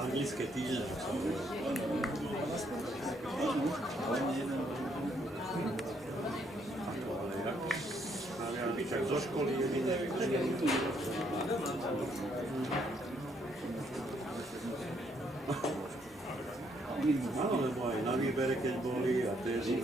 Anglické týždne. Tak zo školy jedine. Áno, lebo aj na výbere, keď boli a tie veci.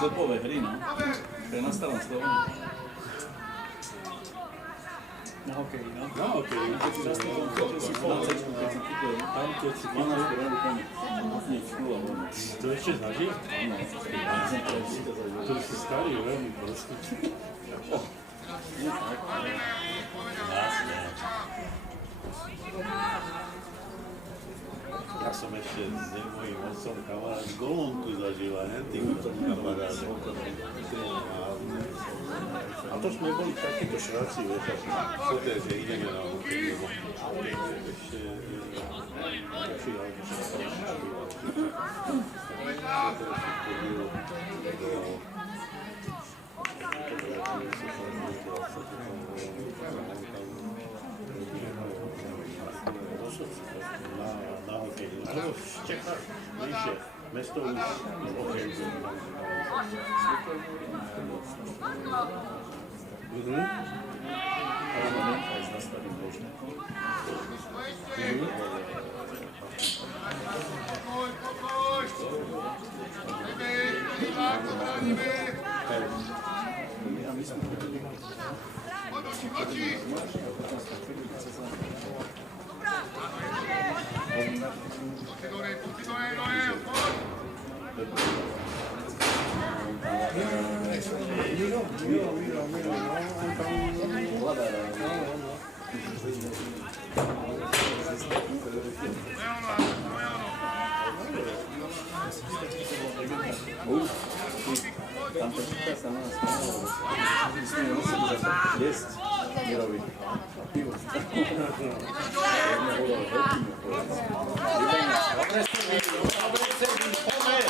Slepové hry, no. To je na starom Slovensku. Na hokeji, no? Na hokeji. Často to si polácečku, keď si kúpil. Tam, keď si Má nás radu komu. Nie, škôl, ale... To ešte zaží? Áno. To už si starý, veľmi proste. Vlastne. Ja som ešte s mojím otcom kamarát Golonku zažila, ne? Tým kamarátom. A to sme boli takéto šráci, vieš, ako to je, že ideme na hokej, lebo ešte na hokej. Alebo v Čechách, menšie, mesto už hokej. Aj s nastavým božníkom. A my sme tam to číta sa na nás smálo. My sme museli za to jesť Mirovi a pivo. Jedno bolo hodinu povedať. Dobre sedí, pomer!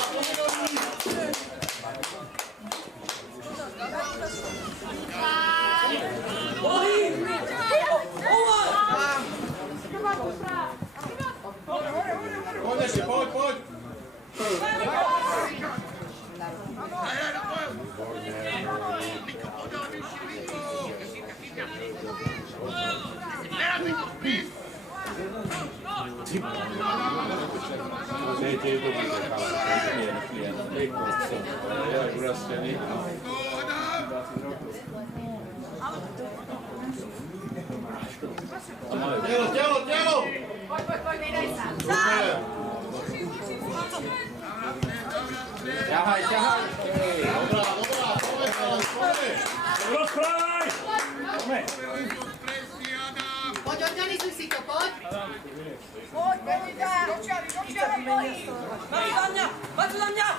Poď ešte, poď! Telo! Poď, nedaj sa! Ťahaj! Dobrá! Rozprávaj! Poď, organizuj si to, poď! Poď, Benita! Dočiari, poď! Máte za mňa!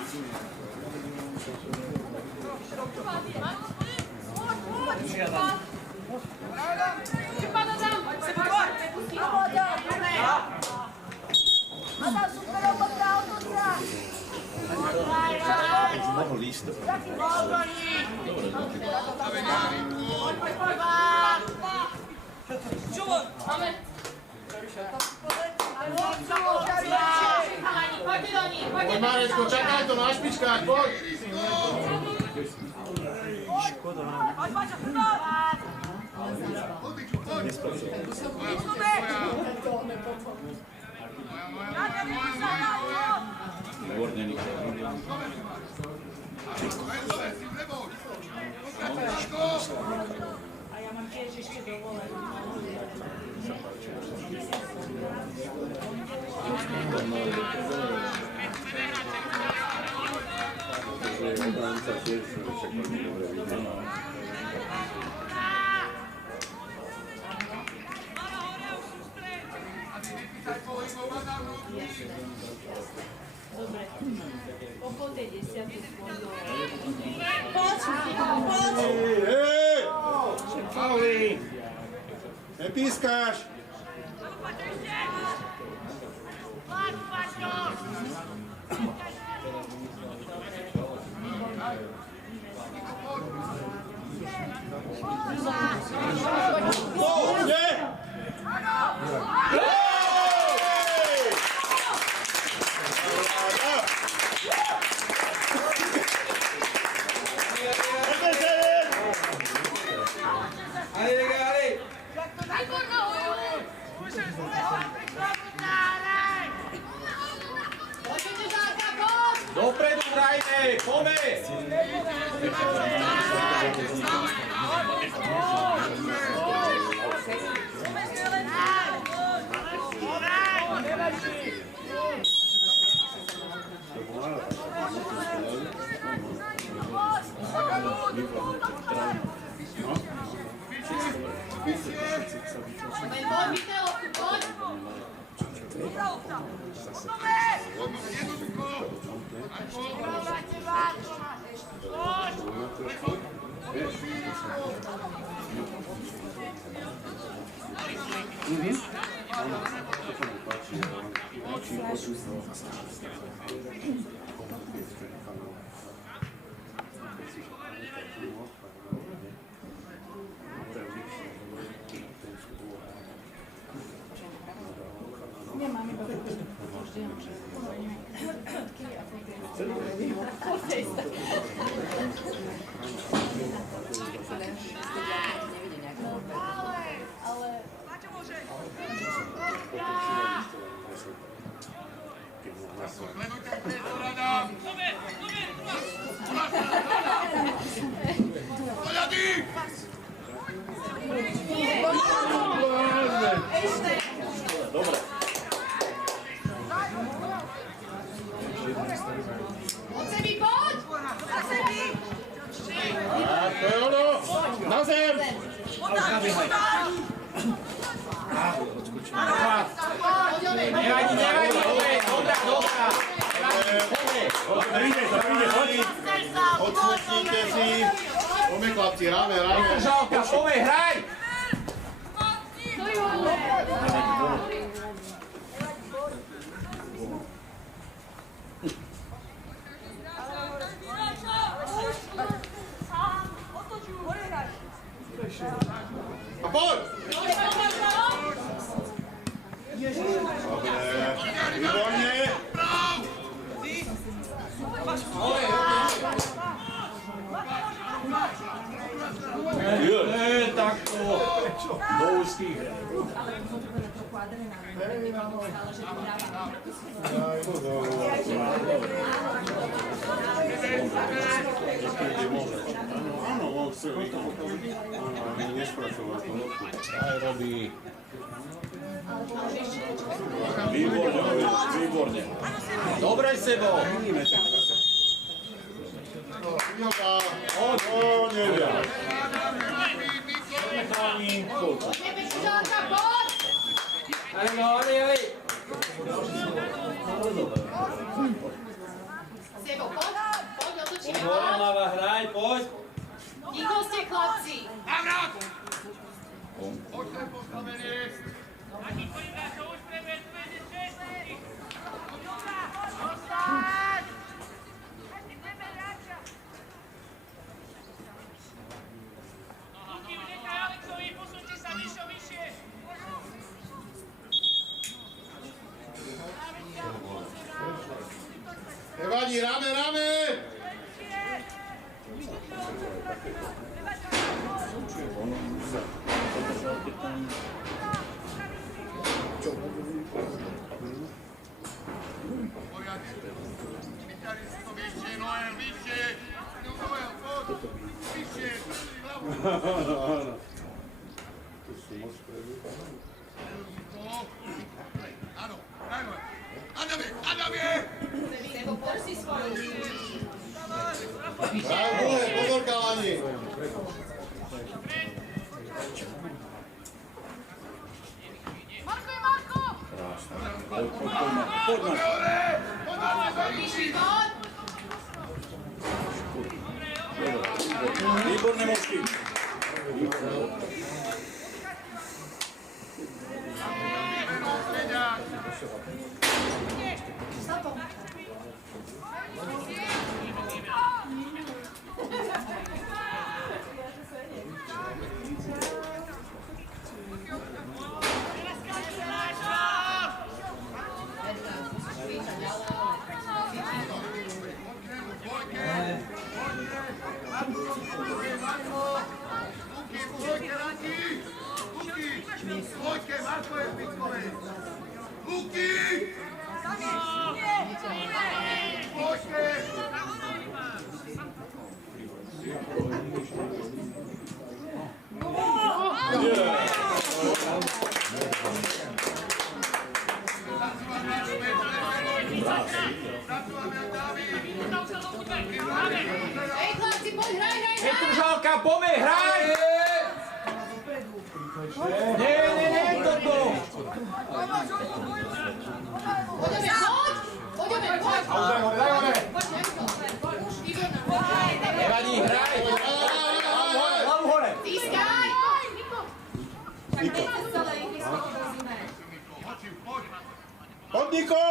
Adam, super robota, otočia! Znovu lístok. Čuvo! Máme! Poď, Marečko, čakaj to na špičkách, poď! Škoda. Poď, Paťo, chudák! Nespracoval. Moja! Výborne, Niko. A ja mám tiež ešte dovolenú. Takže obranca tiež však veľmi dobre vidí. Dobre. Po pol tej 10. schôdzi. Hej! Nepískáš! Dopredu hrajme, poďme! Odpustite si. Poďme chlapci, ráme. Žalka, poďme, hraj! A poď! Výborne! Takto do úzkých. Áno, on chce vykonať. Áno, ale nespracoval to loptu. Aj robí. Výborne, výborne. Dobre sebou. O, nevia. Ale. Sebo, poď, otočíme Hore, poď. Lava, hraj, poď. Ticho ste, chlapci. Nevadí, ráme! Tu sú moc prevypané. Sebo, poď si svoju. Pozor, kalani! Výborné močky. Hej, chlapci, poď, hraj! Petrušálka, poďme, hraj! Nie, toto! Poďme, poď! Daj hore! Nevadí, hraj! Hlavu hore! Tískaj! Poď, Niko!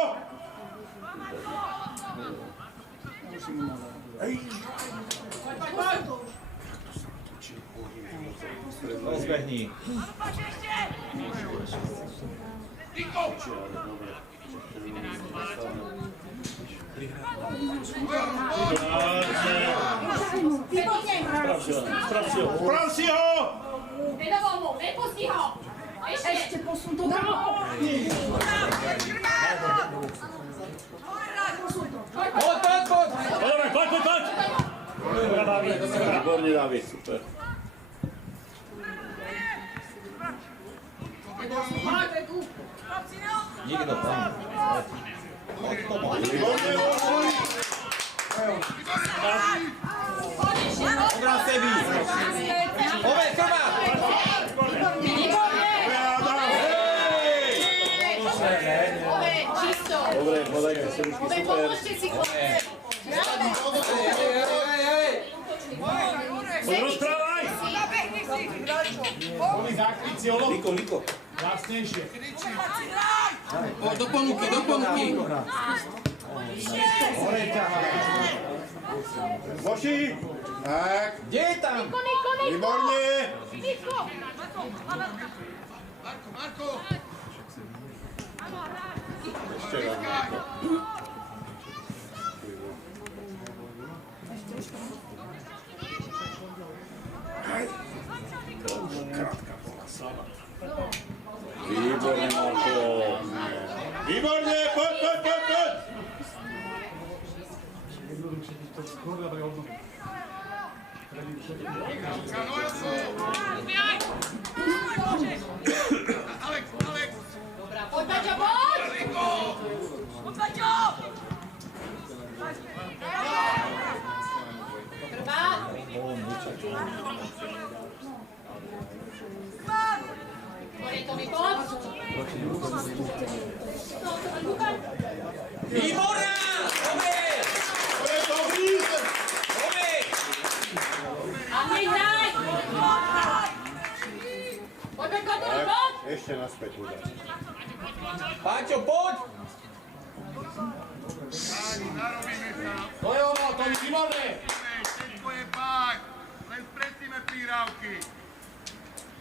Rozbehni. Sprav si ho! Nedovom mu, nepusti ho! Ešte posun to dál! Poď! Poď! Výborne, David, super. Nikto tam. Výborne, Vošuj! Obrán sebi. Ove, krvá! Ove, čisto! Dobre, podajte sebičky, Ove, super. pomôžte si chlapce! Poď rozprávaj! Niko. Do ponuky. Voši! Tak, Kde je tam? výborne! Ešte raz. Výborne, Marko. Výborne, poď! Dobrá, poď, Baťo, poď! Krvá! To mi poď! Výborná! Dobre! A hneď hraj! Poďme, Kotovi, poď! Ešte naspäť udať. Páťo, poď! To je ono, to je výborné!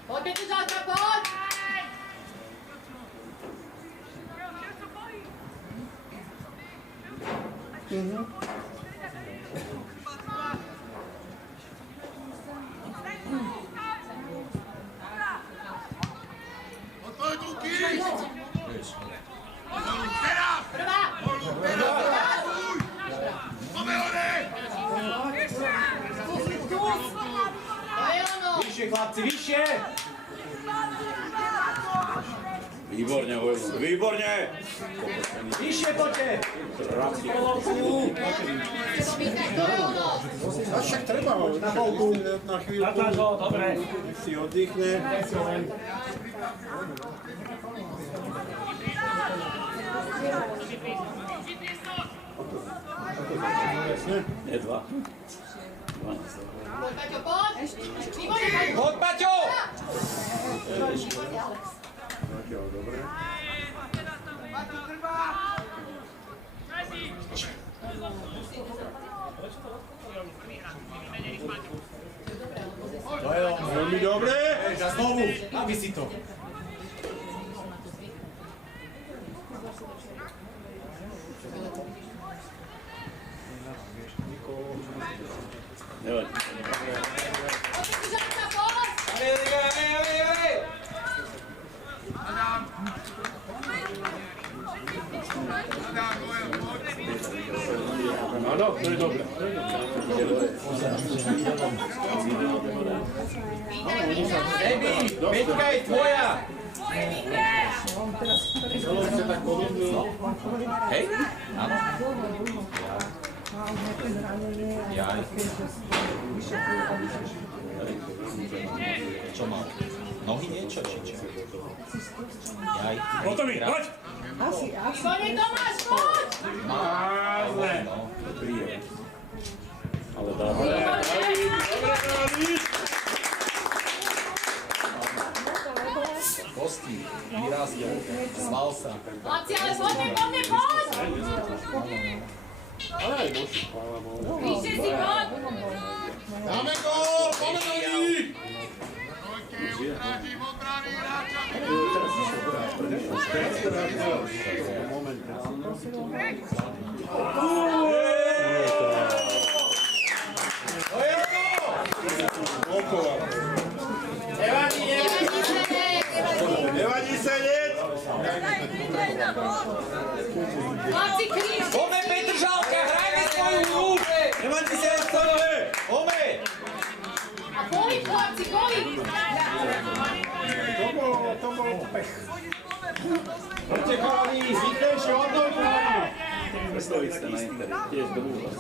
Poď, Petrušálka, poď! Odpověď ruky! Prvá! Chlapci, vyššie! Výborne, Vojlo, výborne! Vyššie poďte! A však treba ho na chvíľku, na chvíľku. Dobre. Si oddychne. Nie, 2. 12. Poď, Paťo, poď! Výborne, Paťo! Poď, Paťo! Zatiaľ dobre. Veľmi dobre. A znovu, aby si to. Nevadí. Žanka, poď! Áno, to je dobre. Ebi, Peťka je tvoja! Hej? Áno. Jaj. Čo mal? Nohy niečo, či čo? Jaj. Gotovi, poď! Výborne, Tomáš, poď! Mázle! Ale dáme. Kosti, vyrazil, zval sa. Chlapci, ale poďme, poď! Ale aj bož, chvála Bohu. Vyššie si, poď! Dáme gól, pomenuli! Moment. Nevadí sedieť! Chlapci, kríž! Ome, Petržalka, hrajme svoju hru! Nevadí sa, poďme! Ome! A pohyb, chlapci, pohyb! To bol pech. Poďte, chalani, zvyklejšie od toho chalani! Predstaviť sa na Interi. Tiež dobrú vás.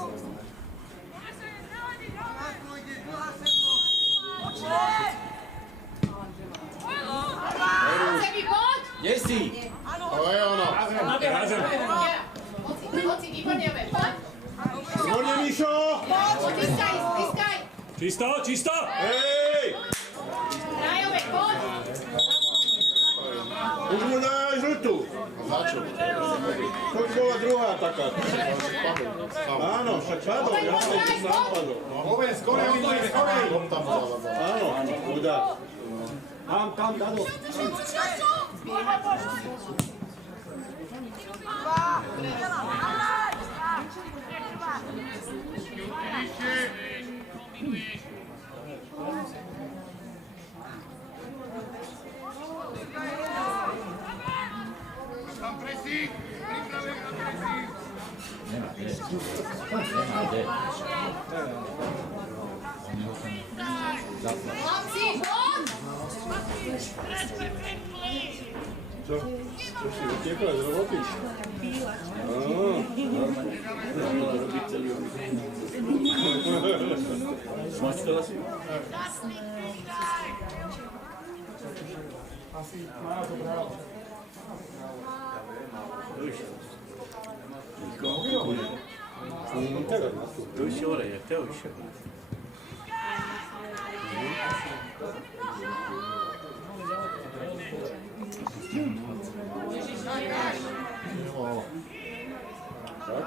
Sebi, poď! Kde si? To je ono. Rázem. Hoci, výborne, poď! Výborne, Mišo! Poď, tiskaj, tiskaj! Čisto, čisto! Hej! Rajove, poď! Už mu dáš žltú. Za čo? To už bola druhá taká. Áno, však padol, ja som už napadol. Povedz, skorej, skorej! Tam Áno, chudá. Tam, dado. Chlapci, poď! Čo? Čo si utekla z roboty? Máš to asi? Teraz na tú. To vyššie hore, jak to vyššie.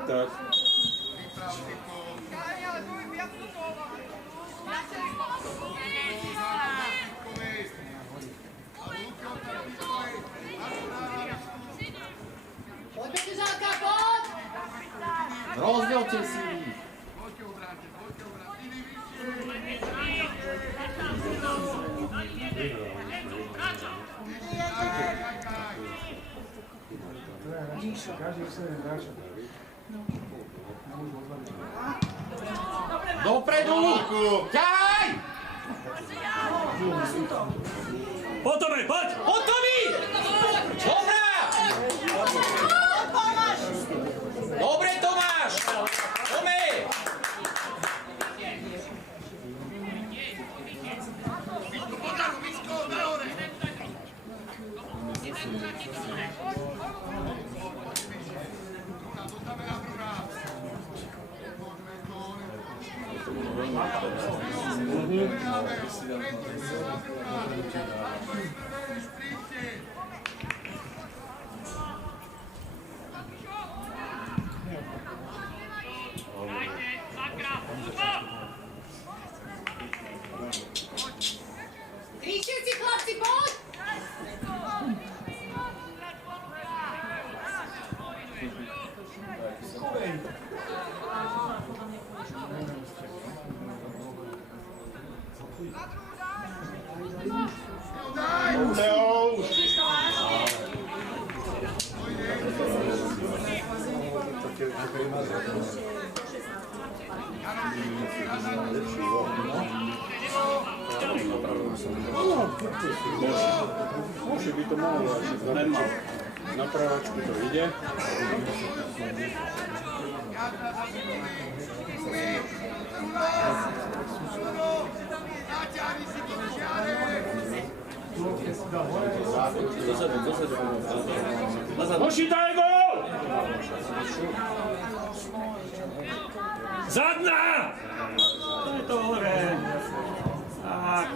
Tak. Poď, Petržalka, poď! Rozdielte si. Dopredu! Ťahaj! Poď, Tomi, poď! Poď, Tomi! Dobrá! Dobre, Tomáš! Tomi! Kričite, chlapci, poď! Leo! Môže by to malo na pravačku to ide. Mošita je gól! Zadná! To je to hore. Tak.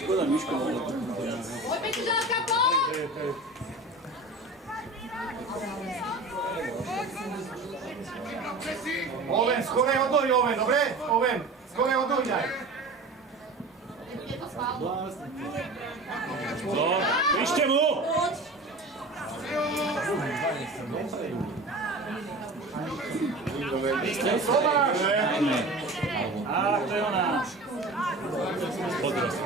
Škoda, Miško. Poď, Petržalka, poď! Oven, skorej od nohy, Oven, dobre? Oven, skorej od nohy daj. Je to spálno. No, píšte mu! Ach, to je ona. Podrost.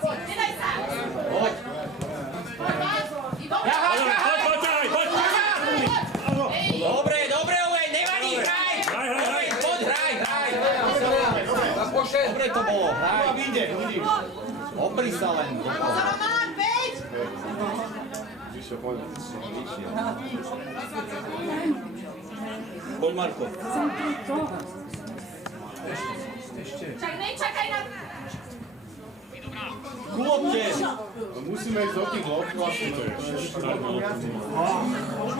Poď, nedaj sa! Poď! Poď, ťahaj, poď! Dobre, dobre, Oven, nevadí, hraj! Hraj. Poď, hraj! Dobre to bolo, hraj! Opri sa len. Roman, veď! Poď, Marko. Nečakaj na... Kulopte! Musíme ísť do tých lob, vlastne to je.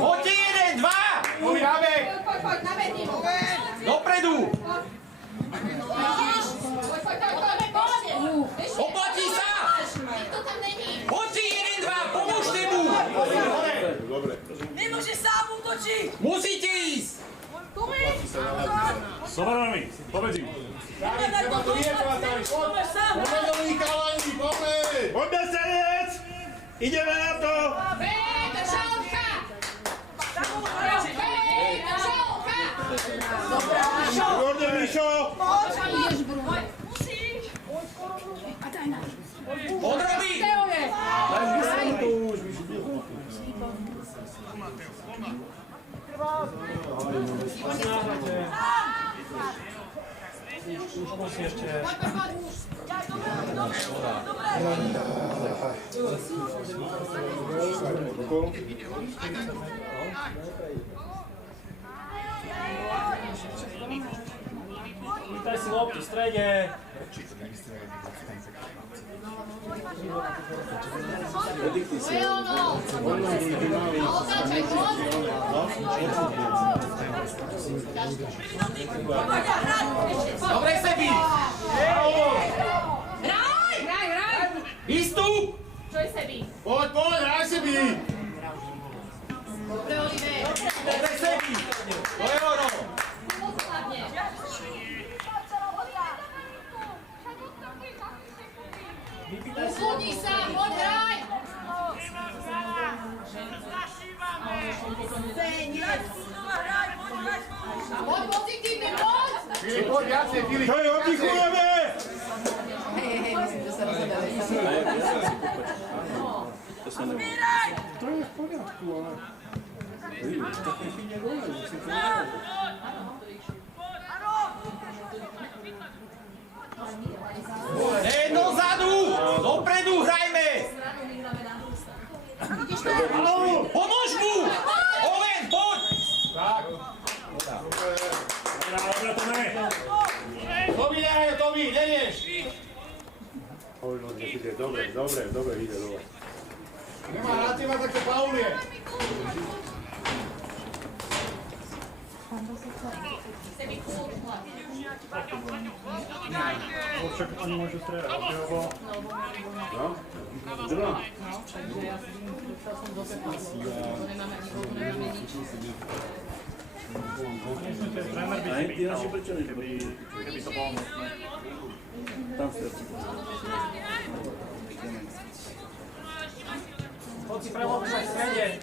Poďte jeden, dva! Poď, Rabek! Poď, navedni. Dopredu! Poď. Oplatí sa! Nikto tam není. Poďte jeden, dva, pomôžte mu! Dobre. Nemôže sám útočiť. Musíte ísť! S obránami, povedz im. Treba to vyječovať, poď! Poďme do nich, chalani, poďme! Poďme, Senec! Ideme na to! Petržalka! Petržalka! Výborne, Mišo! Odrobiť! Vítaj si loptu v strede. Dobre, Sebi! Hraj! Výstup! Čo je Sebi? Poď, hraj Sebi! Dobre, Oliver. Dobre, Sebi! To je ono! Hlavne. Usludni sa, poď hraj! Poď pozitívne, poď! Filip, poď viacej, Filip! Čo je, oddychujeme! Hej, sa nebudú. To je v poriadku, ale... Vidíš, také chynie dole, že si to nerobí. Hej, dozadu! Dopredu hrajme! Pomôž mu! Oven, poď! Dobre, Tome. Tomi, nehaj, Tomi, nenieš! Poľno, nech ide, dobre, ide dole. Nemá na teba také paulie. Však oni môžu strieľať, lebo... No? Dva. Takže ja si dostal som do 15. To nemáme ani vodu, nemáme nič. Myslím, že tréner by Aj si ty naši prečo pýtal, keby to bolo možné. Tam stretí. Poď si pravo v strede.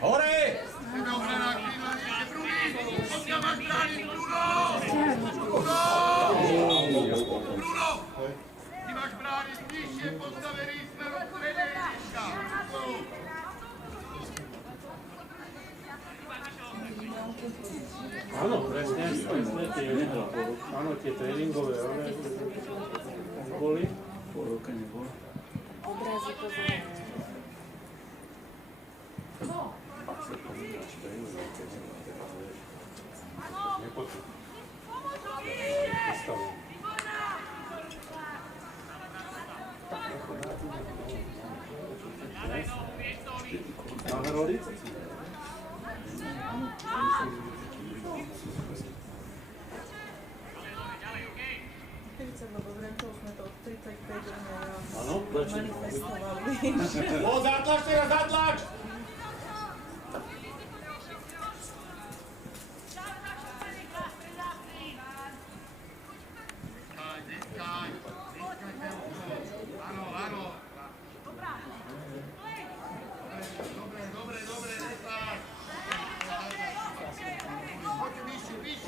Hore! Ty máš brány bližšie postavený smerom k vedenička. Áno, presne tie tréningové, boli. Pol roka nebolo. Obrazy pozorné. Pak sa pomínaš, to je nepočuť. Postavujem. Nahrali? Lebo v Renčov sme to od 35 Áno? manifestovali. O, zatlač teraz, zatlač! Áno, áno. Dobre, zatlač. Poď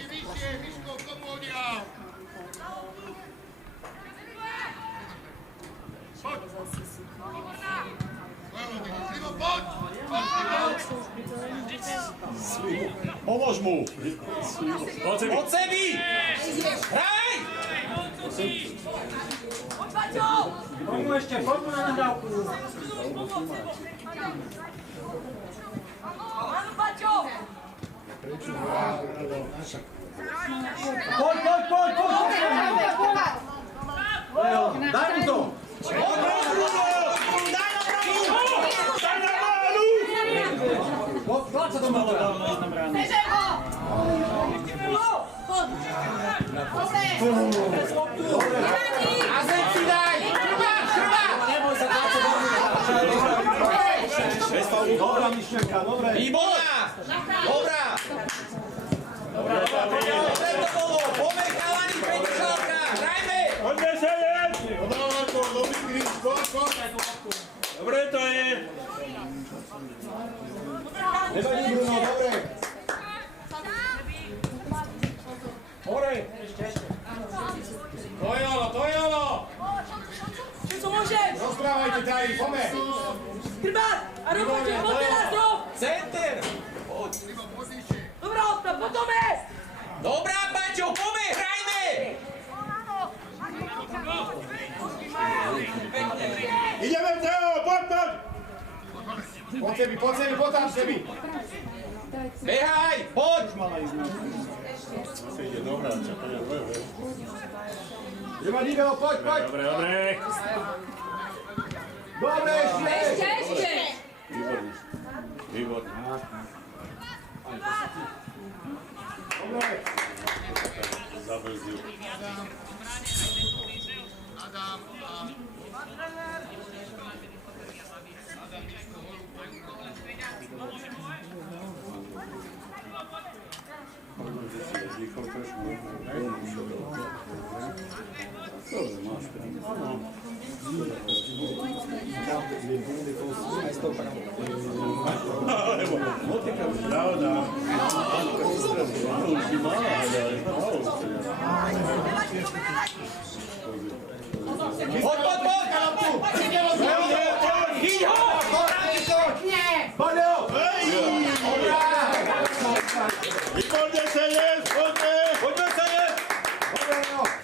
vyššie, Miško, kopodia. Poď! Pomôž mu! Od sebi! Hraj! Poď mu ešte, poď mu na nahrávku. Poď! Daj mu to! Tlač sa to malo dávno ísť na bránu. Bežej ho! Dobre! A zem si daj! Krba! Neboj sa, tlač sa dávno. Dobrá myšlenka, dobre. Výborná! Dobrá! Dobre to bolo! Poďme chalani, Peťušovka! Hrajme! Poďme sa jeť! Dobrá, Marko, dobrý gríš, poď. Dobre to je. Nevadí, Bruno, dobre. Hore! To je ono. Čo to môžem? Rozprávajte, Taji, poďme. Krbát! A robote, poďme na strop! Center! Dobrá, odstav, potom je! Dobrá, Paťo, poďme, hrajme! Ideme, Teo, poď! Poď tam sebi. Behaj, poď! Asi ide dobrá, čo to je dve. Nevadí, Velo, poď. Dobre. Dobre, ešte. Výborný. Dobre. Zabrzdil. Dýchol trošku. Dobre, máš peniaze. Pravda. Ty mne! Poďo! Výborne sa je, poďme! Poďme sa je!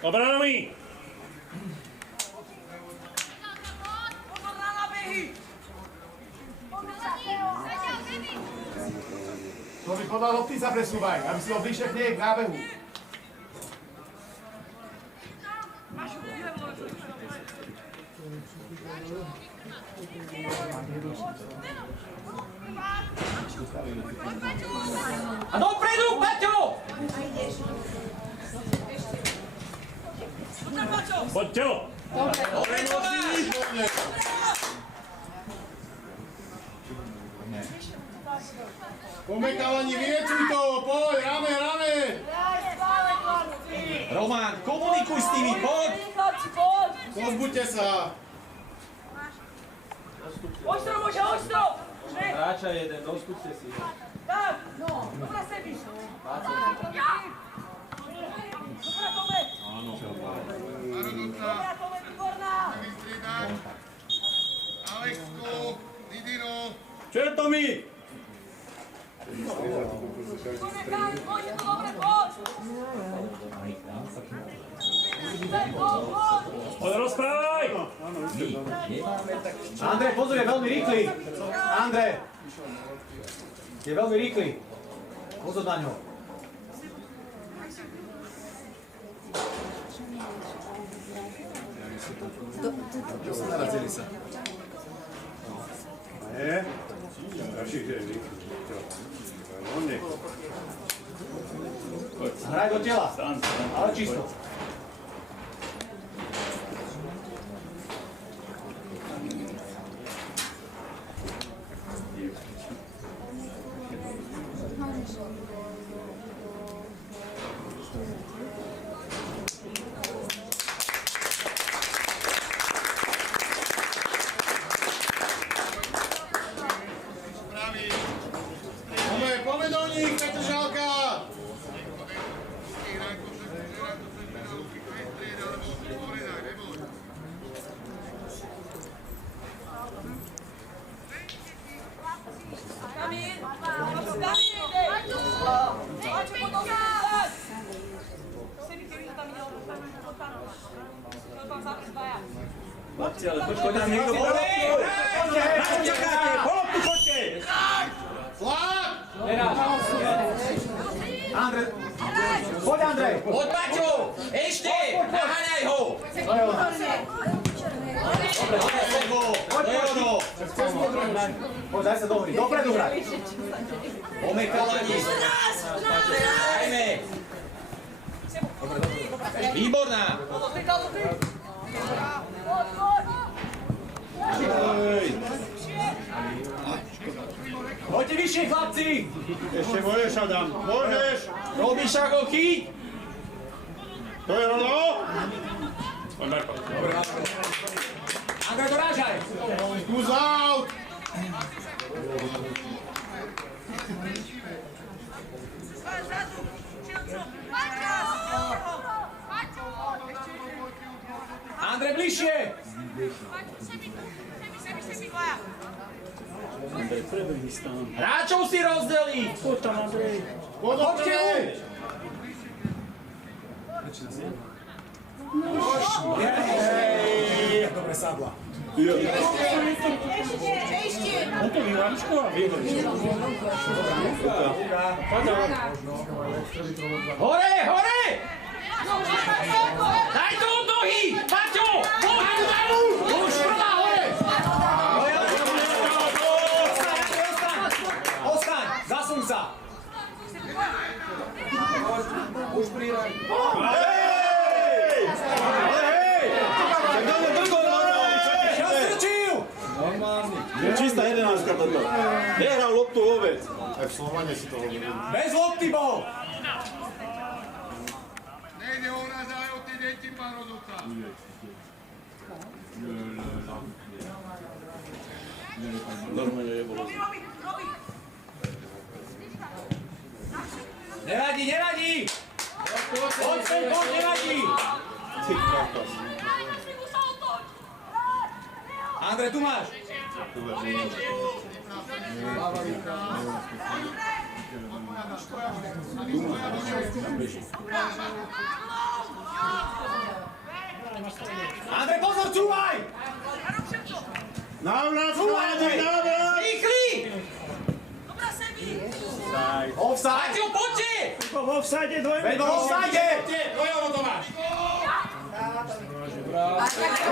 Obranovi! Pozor na nabehy! To by podľa lopty sa presúvaj, aby si ho bližšie k nej k nábehu. A dopredu, Paťo! Poďte! Dobre, noží! Poďme kalani, vyjecuj to, poď, rame, rame. Roman, komunikuj s nimi, poď! Chlapci, poď! Pozbuďte sa. Ostro, môže, ostro! Hráča jeden, doskúste si. Tak, no, dobrá sebíš. Dobrá, Tome! Dobrá, Tome, výborná! Alexko, Didino. Čo je to my? Tome, Kali, poď, je to dobre, poď! Poď rozprávaj! Andrej, pozor, je veľmi rýchly. Andrej. Je veľmi rýchly. Pozor na ňo. Narazili sa. Nie? Ďalších je rýchlo. No nech. Hraj do tela. Ale čisto. Poďme do nich, Petržálka. Kamil! Kamil, idej! Paťo, potom tak! Sebi, keby to tam ide, to tam zápis dvaja. Chlapci, ale počkaj, tam niekto bol. Na čo čakáte? Poloptu choďte! Flak! Andrej. Poď, Andrej. Poď, Paťo! Ešte! Naháňaj ho! To je ono! Poď, daj sa do hry. Dopredu hraj. Poďme, chalani! Dajme! Výborná! Poďte vyššie, chlapci. Ešte môžeš, Adam, môžeš! Robíš ako chyť! To je Rolo! Poď, Marko. Andrej, dorážaj. Who's out? Andrej, bližšie. Andrej, prebehnij stán. Hráčov si rozdeli! Poď tam, Andrej. Poďte mu. Dobre sadla. No to vyváčko a vyváčko. Hore, hore! Daj to od nohy! Paťo! Poď! Už prvá hore! Ostaň, zasuň sa. Už prihraj. Čas strčil! Je čistá 11 toto. Nehral loptu vôbec. Aj v Slovane si to hovorili. Bez lopty bol. Nejde o nás, ale o tie deti, pán rozhodca. Normálne nebolo. Nevadí, nevadí. Poď sem, poď, nevadí. Ty krapas. Andrej, tu máš. Andrej, pozor, čúvaj! Návrat, chalani, návrat! Rýchli! Dobrá, Sebi! Offside! Maťo, poďte! V offside, dvojme. Veď v offside! Dvojovo to máš.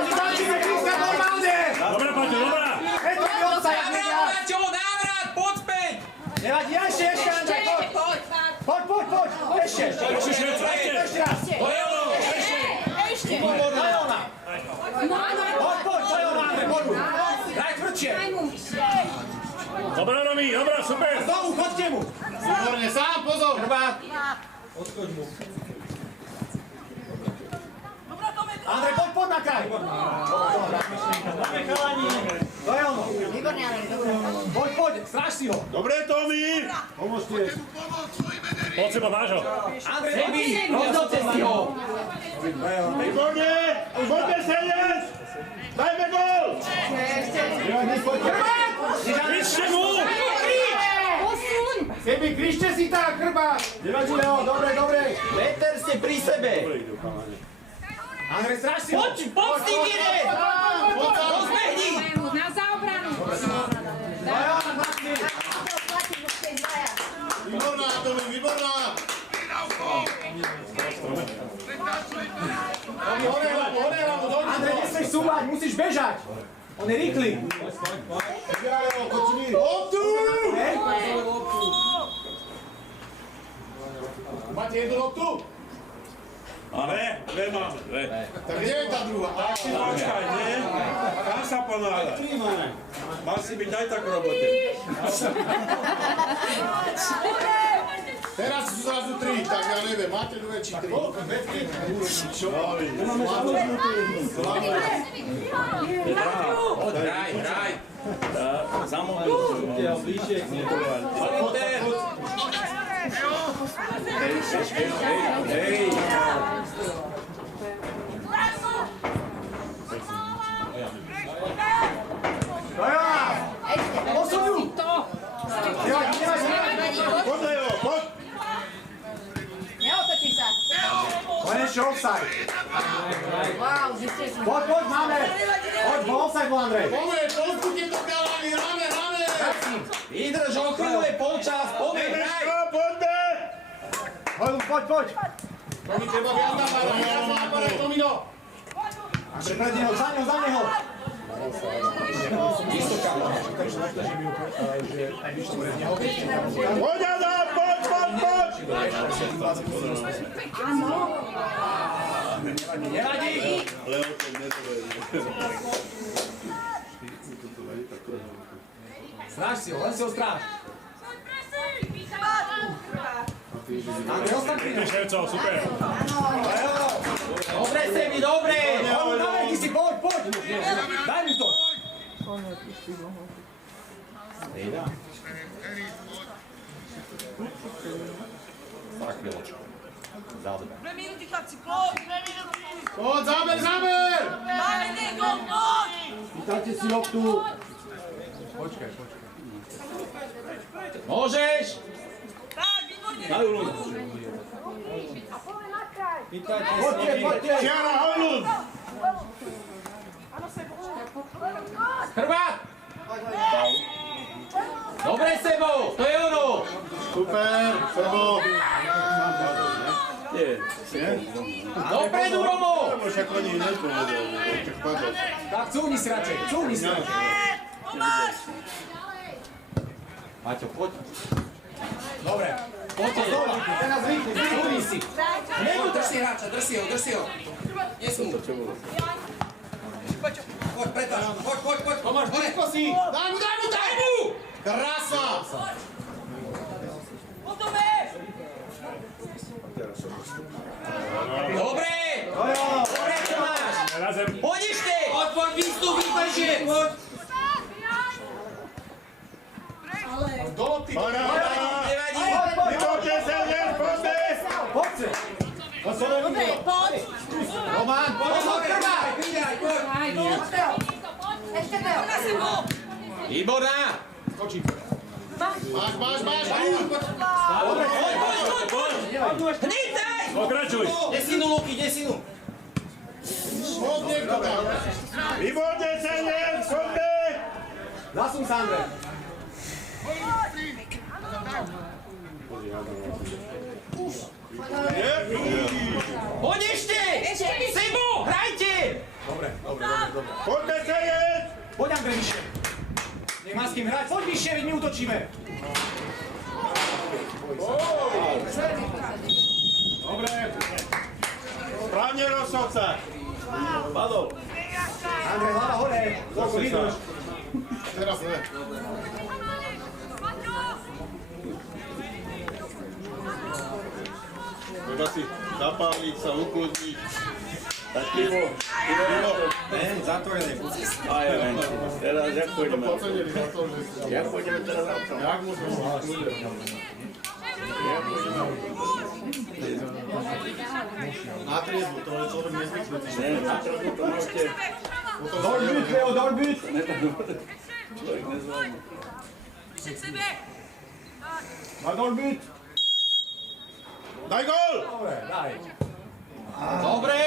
Začíme Kriska normálne! Dobrá, Paťo, dobrá. Je to mi offside! Návrat, Maťo, návrat, poď späť! Nevadí, ešte, Andrej, poď! Poď! Ešte! Ešte raz! To je ono! Ešte! To je ona! Poď, to je ona, Andrej, poď! Daj tvrdšie! Dobrá, Romy, dobrá, super. Znovu, chodte mu! Výborne, sám, pozor. Chrbát! Dobrá, Tome! Andrej, poď na kraj! To je ono! Výborne, ale dobre. Poď, stráž si ho! Dobre, Tomi! Poď seba, Vážo. Andrej, robí! Rozhodte si ho! Výborne! Poďme sedieť! Dajme gól! Vyššie mu! Posun! Sebi, krište si tak, chrbát. Nevadí, Leo, dobre! Meter ste pri sebe! Andrej, stráž si ho! Poď, Stigire! Rozbehni! Na zaobranu! Výborná, Tomi, výborná. Hore hlavu, dojdeš. Andrej, nesmeš súvať, musíš bežať! On je rýchly! Loptu! Máte jednu loptu? Ale, dve máme, dve. Tak kde je tá druhá? Počkaj, nie? Kam sa ponáhľa? Mal si byť aj tak v robote. Teraz sú zrazu tri, tak ja neviem, máte dve či tri? Čo? Hraj! Posuň ju! Poď, Leo, poď! Neotočí sa. Konečne offside! Wow, že ste sme. Poď, máme! Poď, offside bol, Andrej! Poďme, pozbuďte to chalani, hráme! Vydrž, o chvíľu je polčas, poďme, hraj! Poďme! Poď! Tomi, treba viac napadať, Tomino! Andrej, pred neho, za neho! Poď, Adam, poď! Nevadí! Leo, to nedobre. Stráž si ho, len si ho stráž! Andrej, ostan pri ňom! Ševcov, super. Dobre, Sebi, dobre! Poď, na veky si, poď! Daj mi to! Dve minúty, chlapci, poď! Poď, záber! Máme niekto, poď! Pýtajte si loptu! Môžeš! Tak, výborne! Poďte! Čiara, Holund! Chrbát! Dobre, Sebo! To je ono! Super, Sebo! Dopredu, Romo! Však oni nepovedal, tak padol. Tak, cúvni si radšej! Tomáš! Maťo, poď! Dobre! Poďte znova! Teraz rýchli, cúvni si! Drž si ho! Nesmú! Poď, pretáž! Poď! Tomáš, blízko si! Daj mu! Krása! Potome! Dobre! Dobre, Tomáš! Razem. Poď ešte! Poď, výstup, vypajšie! Do lopty! Nevadí! Vypoďte sa, poďme! Poďte! Dobre, poď. Roman, Pozor, Chrbát! Ešte Teo. Na sebo! Výborná! Skočí. Hnízdej! Pokračuj. Desinu, Luky, desinu. Výborne, Senec, chodte! Zasun sa, Andrej. Poď ešte! Sebu, hrajte! Chodte, Senec! Poď, Andrej, vyššie. Nech má s kým hrať. Poď vyššie, veď my útočíme. Dobre. Správne rozhodca. Padol. Andrej, hlava hore. Toľko vydrž. Teraz ne. Treba si zapáliť sa, ukludniť. Tak pivo. Ne, zatvorené. A ja viem. Teraz jak pôjdeme? Pocenili za to, že si... Jak pôjdeme teraz auto? Jak môžeme hľadať? Na triezbu, to je človek nezvyklý. Ne, na trhu to môžete... Dorbüt, Leo, dorbüt. Človek nezvládne. Bližšie k sebe! Na dorbüt. Daj gól! Dobre, daj. Dobre!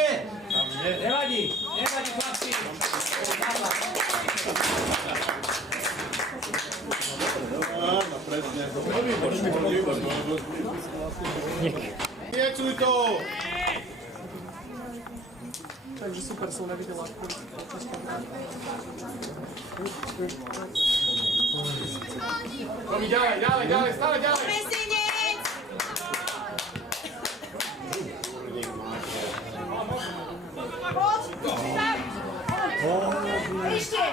Nevadí, nevadí, chlapci. Áno, presne. Niecuj to! Takže super som nevidela. Robi ďalej, ďalej, ďalej, stále ďalej. Presinec! Poď! Ešte!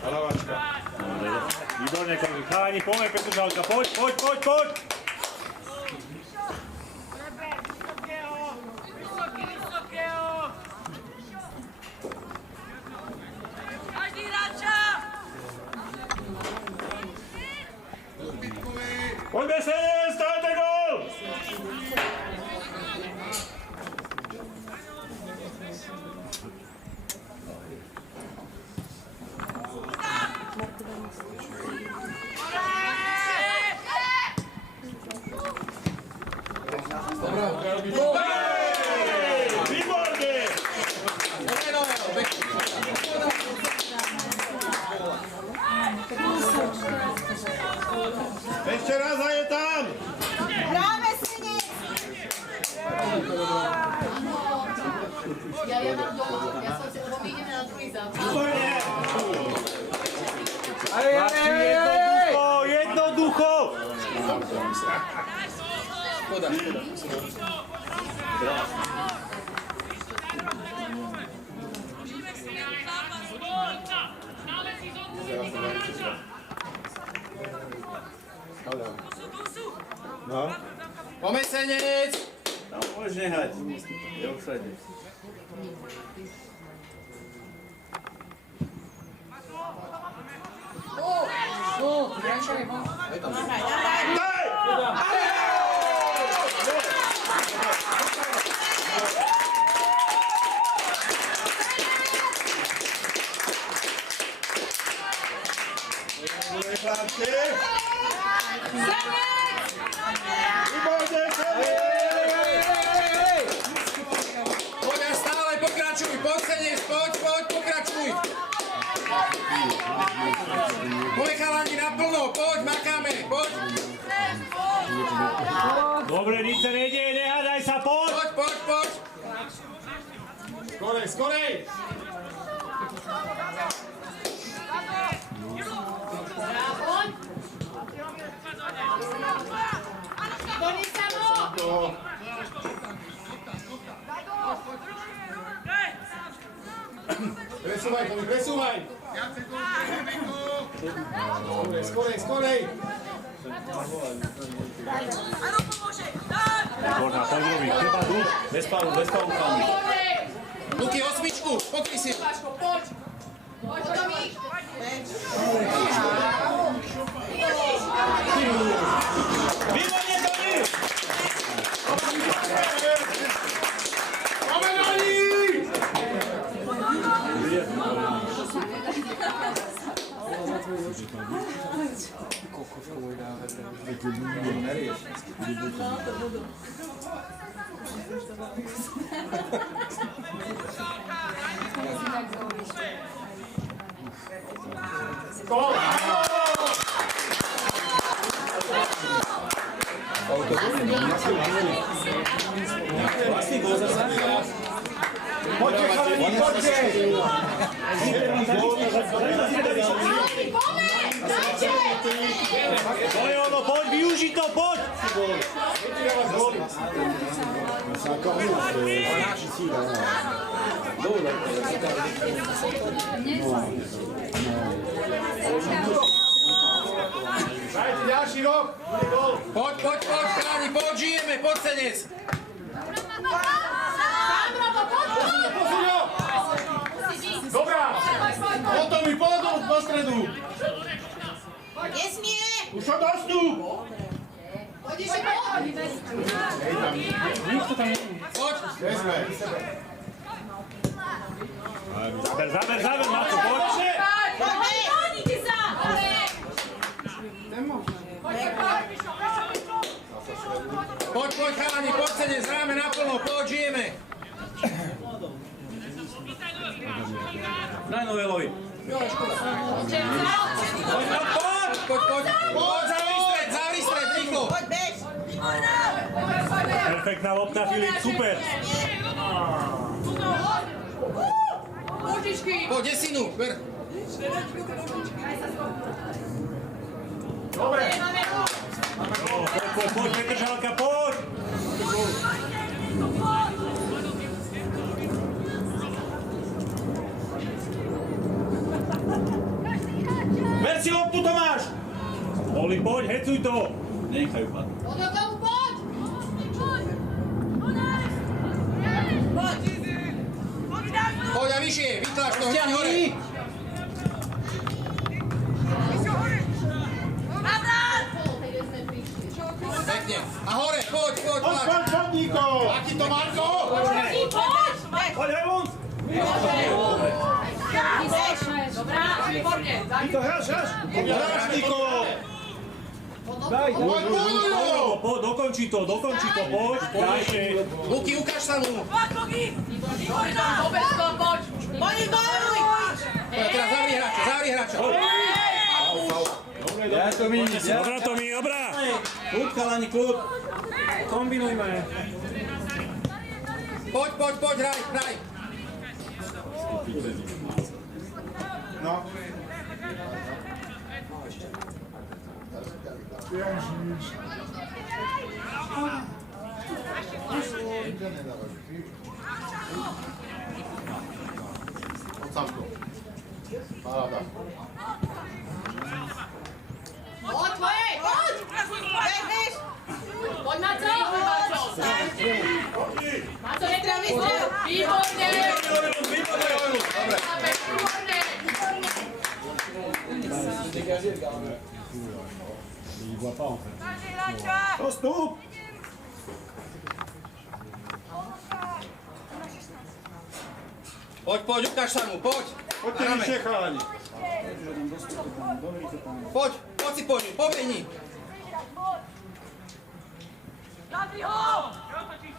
Hlavačka. Výborne, chalani, poďme, Petržalka, poď, poď, poď, poď! Každý hráča! Poďme, Senec, dajte gól! Výborne! Ešte raz a je tam! Hráme, Senec! Ja mám doma, ja som si, lebo my ideme na druhý zápas. Jednoducho! Užijeme si jeden zápas! Dáme si zónu! Kusu! No. Pomesenec! Tam môžeš nehať. Je offside. Chlapci! Výborne, Poď a stále pokračuj, poď Senec, poď, pokračuj. Poď chalani naplno, poď, makáme, poď. Dobre, nič sa nedieje, nehádaj sa, poď! Poď. Skorej, skorej. Poď! Dones sa mu! Presúvaj, Tomi, presúvaj. Skorej, skorej, skorej. Áno, pomôže! Tak! Výborná, tak robí, treba druh, bez pálu, chalani. Luky, osmičku, pokry si. Poď! Poď, Tomi! Výborne, Tomi! Máme na ní! Koškovou dáme, to nerieš. No, to budu. Gól! Vlastný gól zase. Poďte, chalani, poďte! Poď, ono, poď, využij to, poď! Dajte ďalší rok! Poď, chalani, poď, žijeme, poď senec. Posuň ho! Dobrá! Potom mi pôjdu do stredu! Nesmie! Už ho dostup! Poď. Vezme. Záber, Marko, poď! Poďte sa! Poď, chalani, poď senec, hráme naplno, poď, žijeme. Daj Novelovi. Poď, zavri stred, rýchlo. Poď, bež! Perfektná lopta, Filip, super! Poď, desinu, ver. Dobre. Poď, Petržalka, poď! Ver si loptu, Tomáš! Oli, poď, hecuj to! Nechajú padnúť. Poď a vyššie, vytlač to, hneď hore. Pekne. A hore, poď, tlač. Poď, Niko! Aký to, Marko? Poď, Hevon! Dobrá, výborne. Niko, hráš! Hráš, Niko! Poď, Poď, dokončí to, poď! Dajte! Luky, ukáž sa mu. Poď, goluj! Teraz zavri hráča. Ja to vidím. Dobrá, Tomi, dobrá! Kľud, chalani, kľud. Kombinujme. Poď, hraj. No. Od samko. Paráda. Poď, poď! Bež! Poď, Maco! Maco, netrávite! Výborne! Postup! Poď, ukáž sa mu, poď. Poďte vyššie, chalani. Poď si po ňu, pobehni. Zabri ho!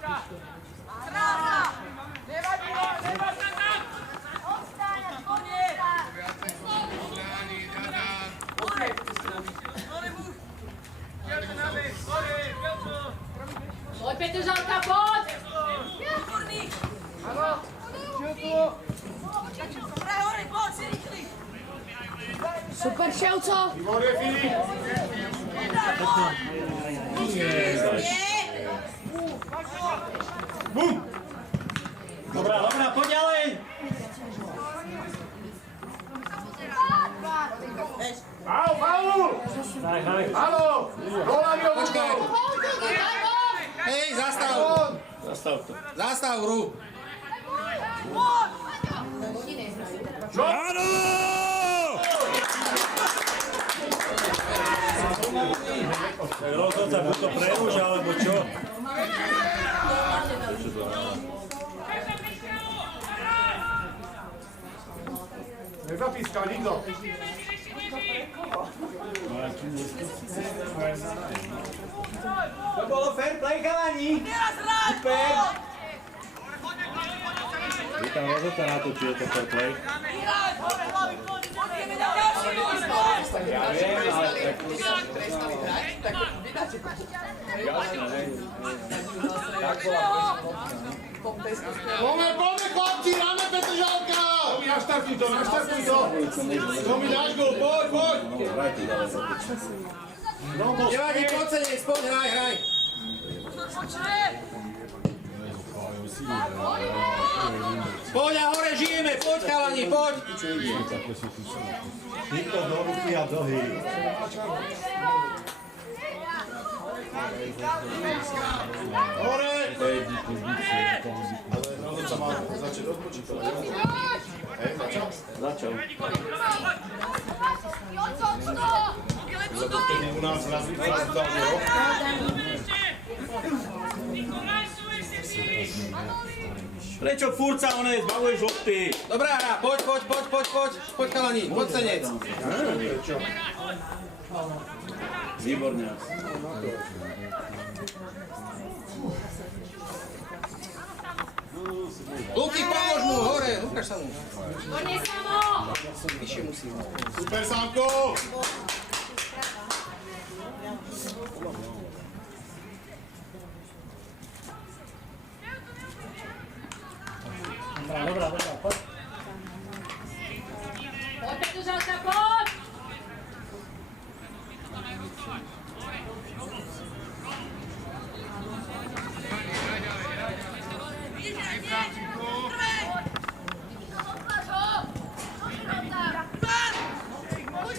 Krása! Nevadí ho! Ostaň, koniec! Poď, Petržalka, poď! Hraj hore, poď, si rýchli! Super, Ševco! Výborne, Filip. Bum! Dobrá, poď ďalej. Faul! Hraj. Áno! Golami ho Počkaj. Hej, zastav. Zastav hru. Áno! Tak rozhodca, buď to preruš, alebo čo? Nezapískal nikto. To bolo fair play, chalani. Super. Vítam rozhodca na to, či je to fair play. Ja viem, ale tak... Poďme, chlapci, dáme Petržalka! Naštartuj to! Tomi, dáš gol, poď! Nevadí, poď sa dnes, poď, hraj. Poď a hore žijeme, poď chalani, poď! Nikto do ruky a do hry. Hore! Ale rozhodca má začať odpočítať. Hej, začal? Lebo keď u nás zrazu dal rok. Prečo furt sa zbavuješ lopty? Dobrá hra, poď chalani, poď senec. Výborne. Luky, pomôž mu, hore, ukáž sa mu. Poďme samo! Vyššie musí. Super, Sámko! Dobrá, poď. Poď, Petržalka, poď!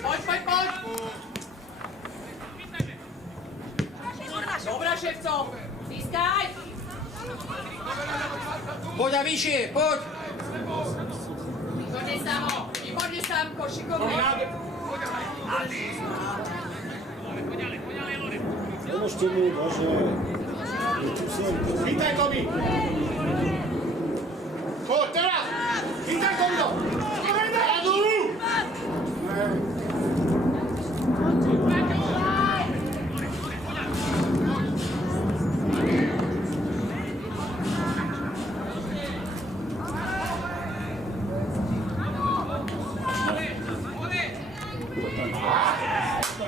Poď! Dobrá, šefco! Získaj! Poď a vyššie, poď! Výborne, Sámko, šikovný! Pomôžte mu, Bože. Chytaj, Tomi! Poď, teraz! Chytaj, Tomito! Radu!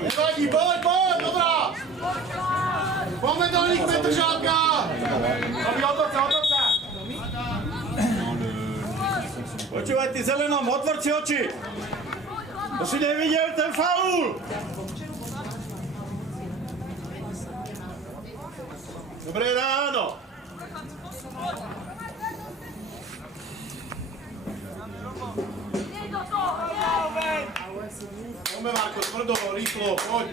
Nevadí, poď, dobrá! Poďme do nich, Petržalka! Tomi, otoč sa! Počúvaj, ty zelenom, otvor si oči. To si nevidel ten faul. Dobré ráno! Poďme, Marko, tvrdo, rýchlo, poď!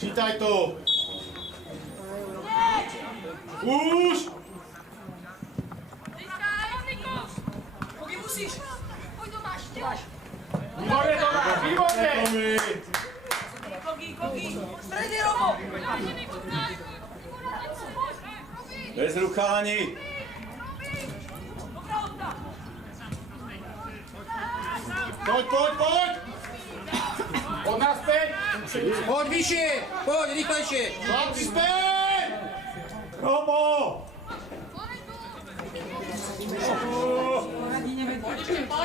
Čítaj to! Už! Výborne, Tomáš, výborne! Stredy, Robo! Bez rúk, chalani. Poď! Poď naspäť! Poď vyššie, poď, rýchlejšie! Chlapci, späť! Robo!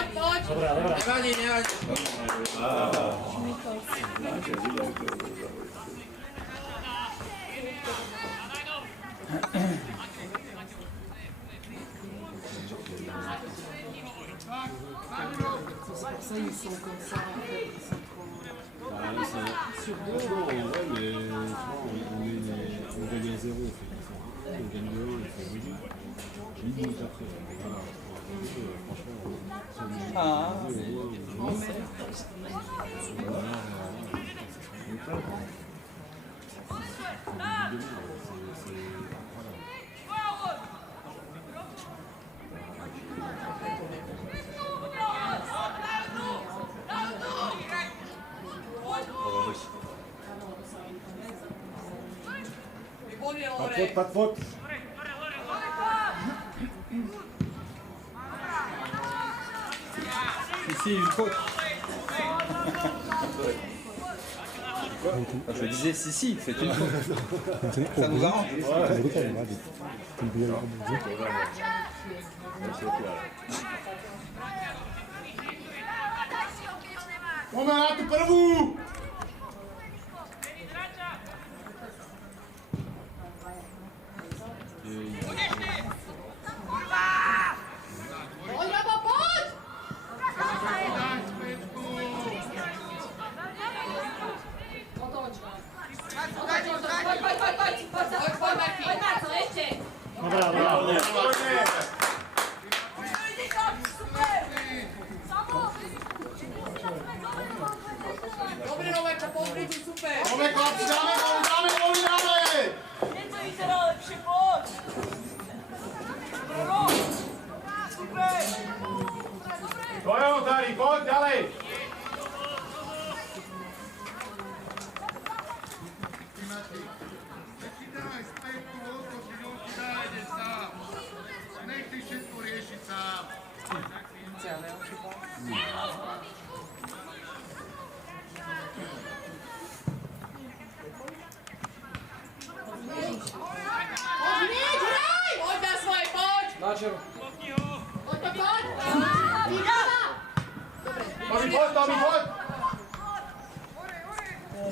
Poď! Nevadí. Ça, ils sont comme ça, en fait, ils sont sur deux. Franchement, ouais, mais on gagne à 0, on gagne de 1, il faut bouger. 8 minutes après, voilà. Pas de faute. Ici, une faute. Je disais si, c'est une faute. Ça nous arrange. Ideme na tú prvú! Poď, Robo, poď! Poď, Marco, ešte! Dobrý, Romečka, pozri tu, super. Máme chlapci, dáme! Něco vyzerá lepšie, poď. Bravo. Super. Tvoje Otari, poď ďalej! Poď na svoje, poď. Poď, poď! Tomi, poď!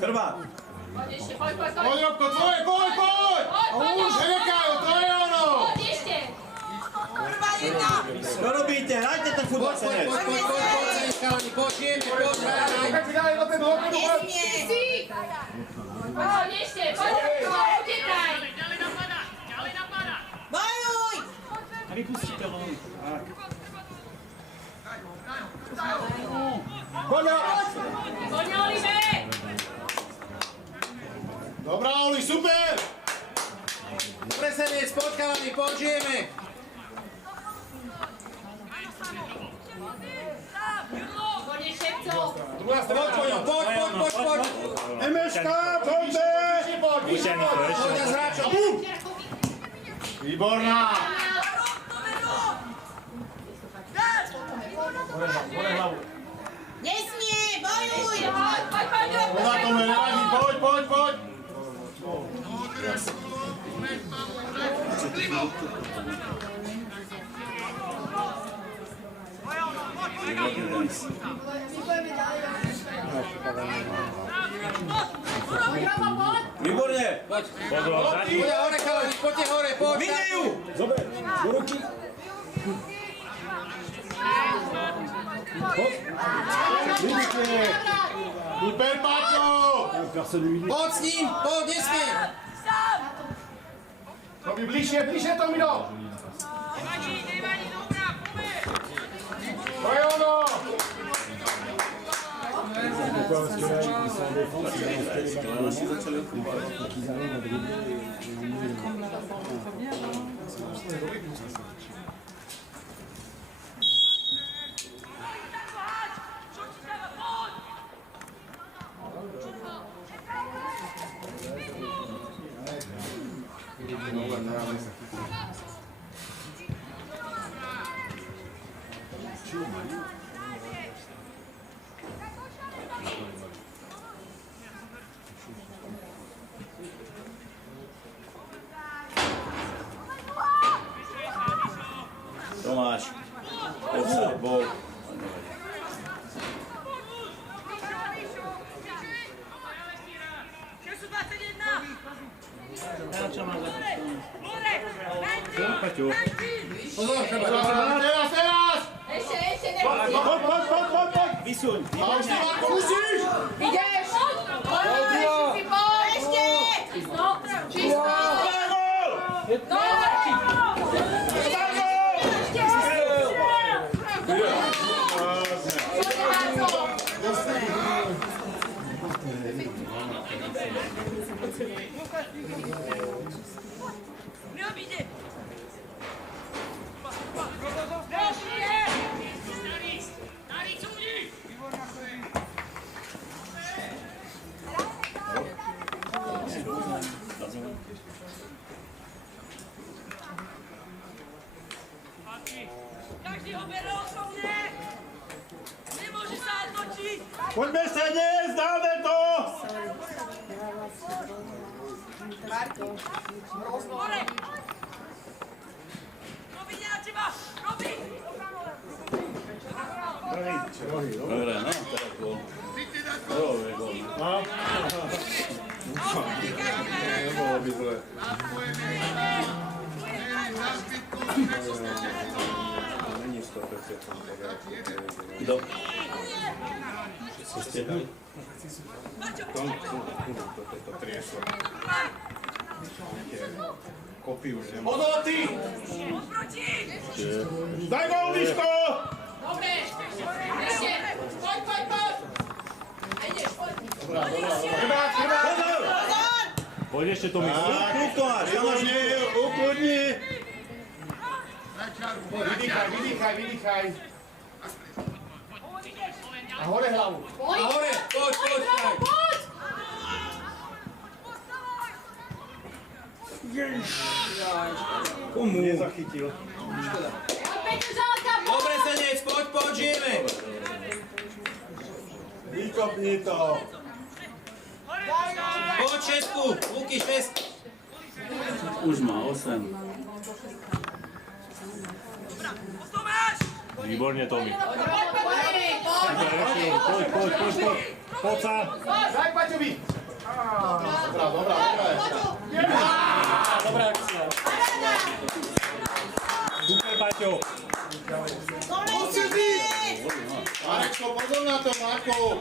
Krvá. Poď ešte, poď! Poď, Robko, tvoje, poď! Nenechaj ho, to je ono! Poď ešte! Prvá jedna. Čo robíte? Hrajte ten futbal, senec. Poď, hraj. Keď si dali do ten dopredu, poď! Poď ešte, poď! Utekaj! Bajuj. A vypustíte ho. Poď! Poď, Olive! Dobrá, Oli, super! Presenie, poď, chalani, poď, žijeme. Poď, Šepco! Druhá strana, Poď. Emeška, poďte! Pušťaný to ešte. Poď a s hráčom. Výborná! Nesmie, bojuj. Poď, Poď, Tome, nevadí, poď! Výborne. Pozor, za ním. Poď hore, chalani, poďte hore, poď. Minejú. Super, Paťo! Poď s ním, poď, nesmie. Tomi, bližšie, Tomino! To je ono! Tomáš. Offside, bol. Paťo. Teraz! Ešte, nepoď! Poď! Vysuň. Pausti, Marko, musíš! Ideš! Poď! Ešte! Čisto! Neobíde. Každý ho bere osobne. Nemôže sa točiť. Poďme sedieť, dáme to! Hore! Robi, nie na teba! Robi! Dobre, no, teraz gól. Dobre, gól. Nebolo by zle. Není 100%. Kto? Ste dali? To trieslo. Kopy už nemá. Odolotý! Daj gól, Miško! Dobre, ešte, poď. A ideš, poď. Poď ešte to Miško. Kľúk to máš, Ukludni! Vydýchaj. A hore hlavu. Poď. A hore, poď. Poď. Komu? Nezachytil. Petržalka, poď. Dobre, Senec, poď, žijeme. Vykopni to. Poď šestku, Luky, šest. Už má 8. Výborne, Tomi. Poď. Poď sa. Daj Paťovi! Dobrá. Dobrá akcia. Super, Paťo. Marečko, pozor na to, Marko!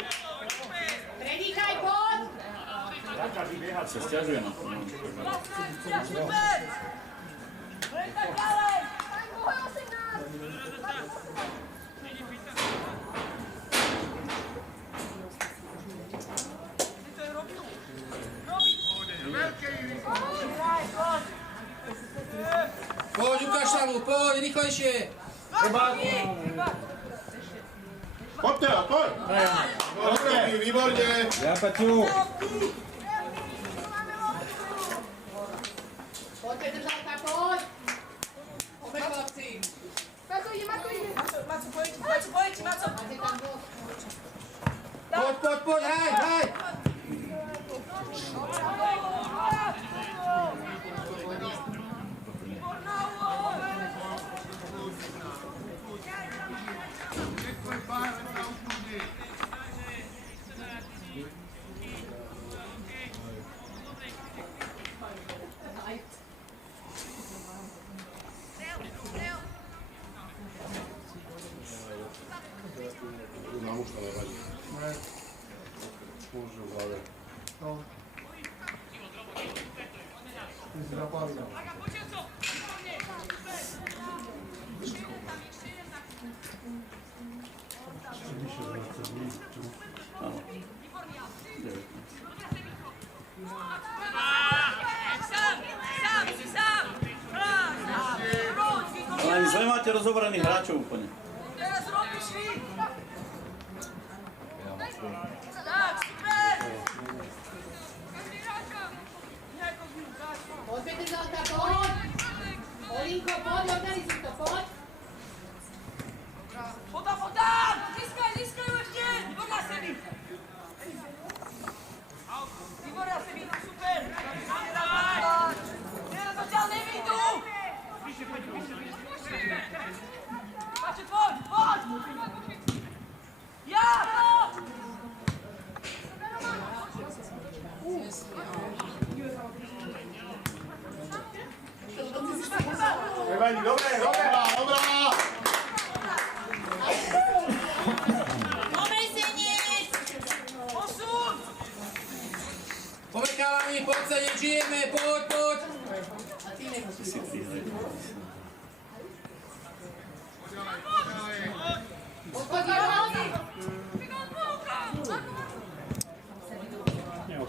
Predýchaj, poď. Sa sťažuje na to. Super! Len tak ďalej! Poď, ukáž sa mu, poď, rýchlejšie. Poď teraz, poď! Dobre, výborne! Ja, Paťu. Poď, Petržalka, poď. Poď, chlapci. Maco, pojedči. Máte tam dvoch. Poď, haj. Nám už to nevadí. Môžu v hlave. Ale ani zle máte rozobraných hráčov úplne. Teraz robíš vy! Tak, super! Poď, Petržalka, poď. Olinko, poď, organizuj to, poď. Podám! Získaj ešte! Výbor na semi! Super! Teraz odtiaľ nevyjdú! Pače, poď! Ja! Nevadí, dobrá! Posun! Pomekávaní, poď sa, nežijeme, poď. Poď, Johan.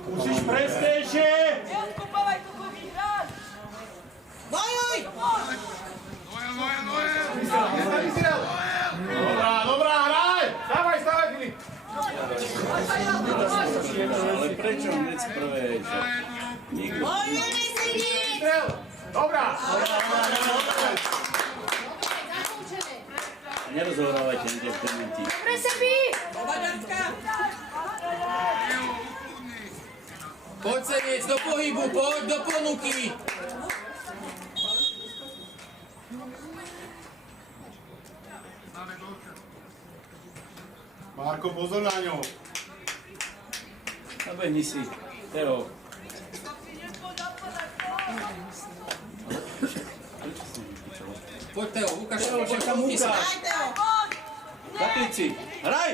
Musíš presnejšie. Neodkopávaj tu koví, hráč! Bojuj! Dobrá, hraj! Stávaj, Filip! Ale prečo hneď z prvej? Nikto. Strel! Dobrá! Dobre, zakúčené. Nerozhovorávajte niekde v terminti. Dobre sebi! Poď Seniec, do pohybu, poď do ponuky. Marko, pozor na ňo. Nabehni si. Teo. Poď Teo, ukáž sa. Poď tam ukáž. Zakryť si. Hraj!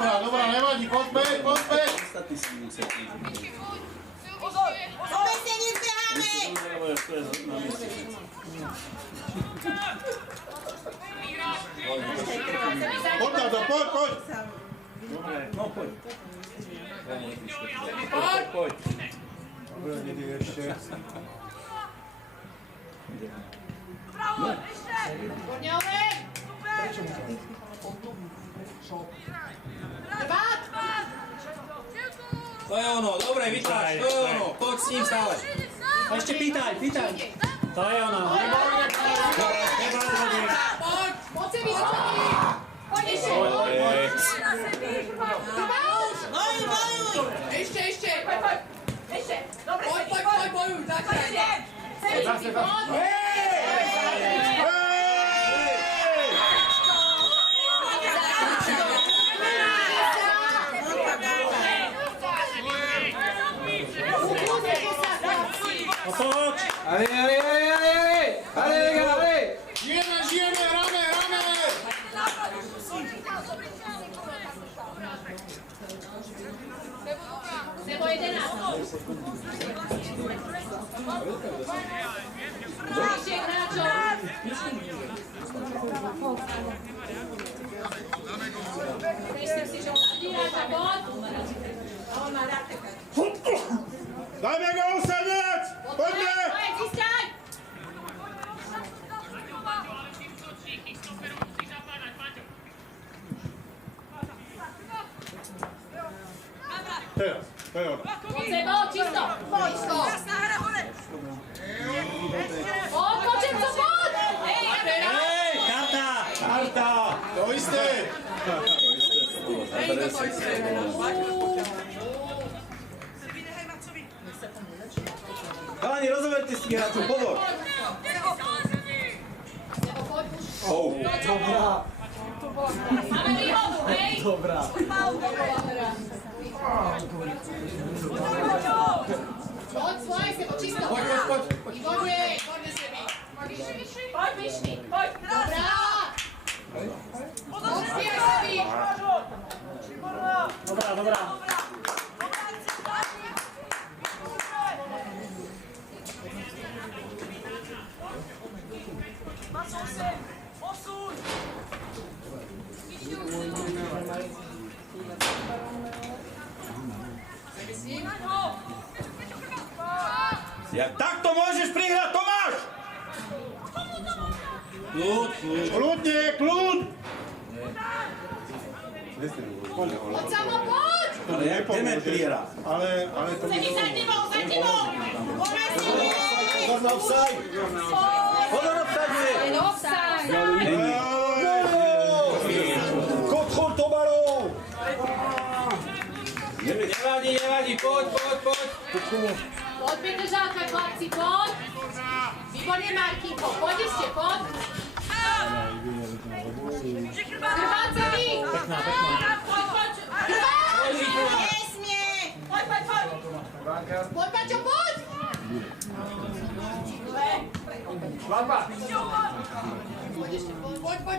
Dobrá, nevadí, poď späť, poď späť. Ostatní si musia prísť. Dobre, Seniec, beháme! Poď na to, poď, poď. No poď. Poď, poď. Dobre, Didi, ešte. Poďme! Dbát! To je ono, dobre, vytlač, to je ono. Poď s ním stále. Ešte pýtaj. To je ono. Poď sebi, poď! Poď ešte! Dbát! Bojuj! Ešte! Poď! Ešte! Dobre, Bojuj! sebi, poď! Žijeme, hráme! Sebo 11. Bližšie k hráčom. Myslím si, že on vyráža bod. Dajme gól, Seniec! Poďme! Poď, získaj! Teraz, to je ono. Poď Sebo, čisto! Poď! Kočenco, poď! Hej, karta! To isté! Chalani, rozhoverte si hráčov, pozor! Sebo, poď už. Dobrá. Máme výhodu, hej? Dobrá. Poď, svoj, Sebo, čisto! Poď. Výborne sebi! Poď, Vyšný, poď! Dobrá! Rozbíjaj sebi! Dobrá. Jak takto môžeš prihrať, Tomáš? Kľud! Poď samo, poď! Ale jak Demetriera? Ale to by Sebi, za tebou! Poďme si! Pozor na offside! Pozor na offside! Je do offside! Kontrol to balón! Nevadí, poď. Poď, Petržálka, chlapci, poď! Výborne, Markinko, poď ešte, poď! Drbáť sa vy! Poď! Nesmie! Poď! Poď, Paťo, poď!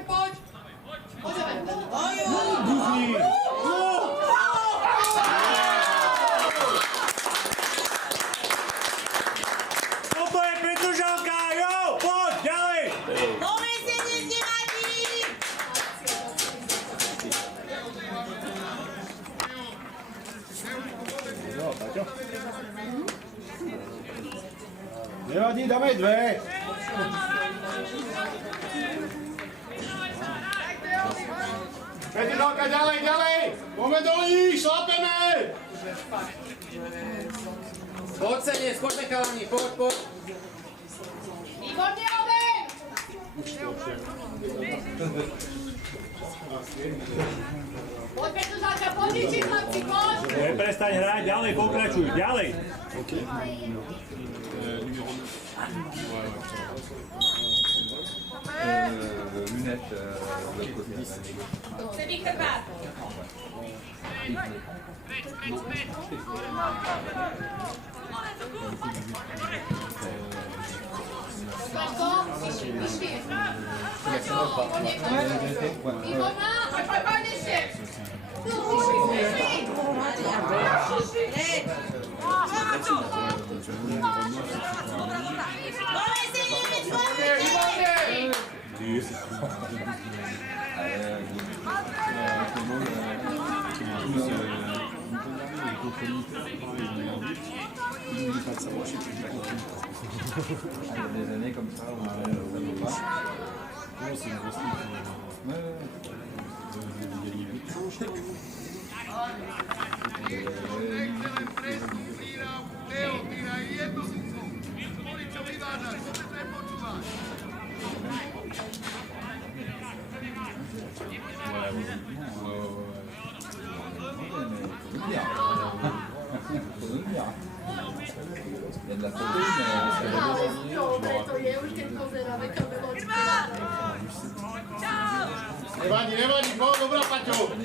Poď! Toto je Petržalka, jo, poď, ďalej! Dobre, Seniec, nevadí! Nevadí, dáme dve. Petržalka, ďalej! Poďme do nich, šlapeme! Poď seniec, poďme chalani, poď. Výborne, Oben! Poď, Petržalka, podniči, chlapci, poď! Neprestaň hrať, ďalej pokračuj, ďalej. Lunette de l'autre côté. C'est Big Chrbát. Pojď ještě. Des années comme ça, on ne pas. C'est une grosse Il y a de la protéine, To je už, keď pozeráme kameločky. Nevadí, poď, dobrá, Paťo.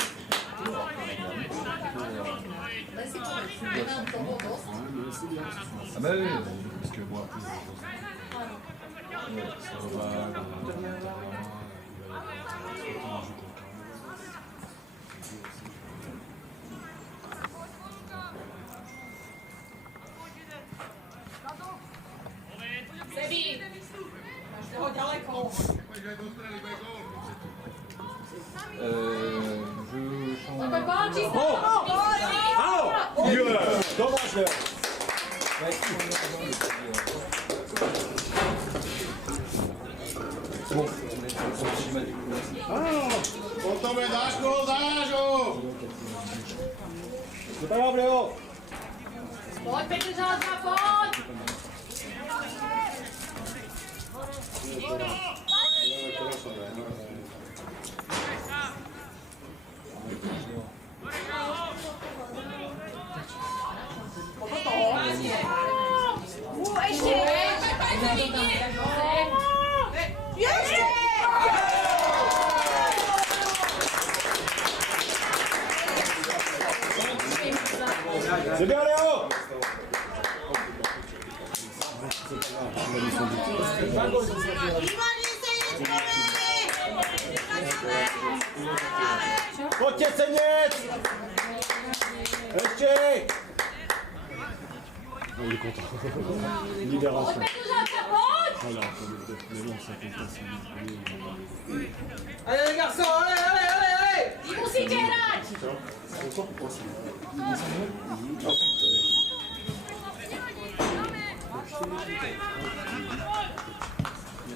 Len si povedz, je nám toho dosť. Ah bah oui. Parce que bon, après, ça va. Sebi! Máš toho ďaleko. Je change. Poď, čisto! Áno! Domáš le! Potom je dáš gól, dáš ho. Super, Gabriel! Poď, Petržalka, poď! Ešte! Ešte! Super, Léo! Poďte, Seniec! Ešte! Il est content. Libération. Petržalka, poď! Voilà, mais bon, ça compte pas, c'est Allez les garçons, allez! Vy musíte hrať!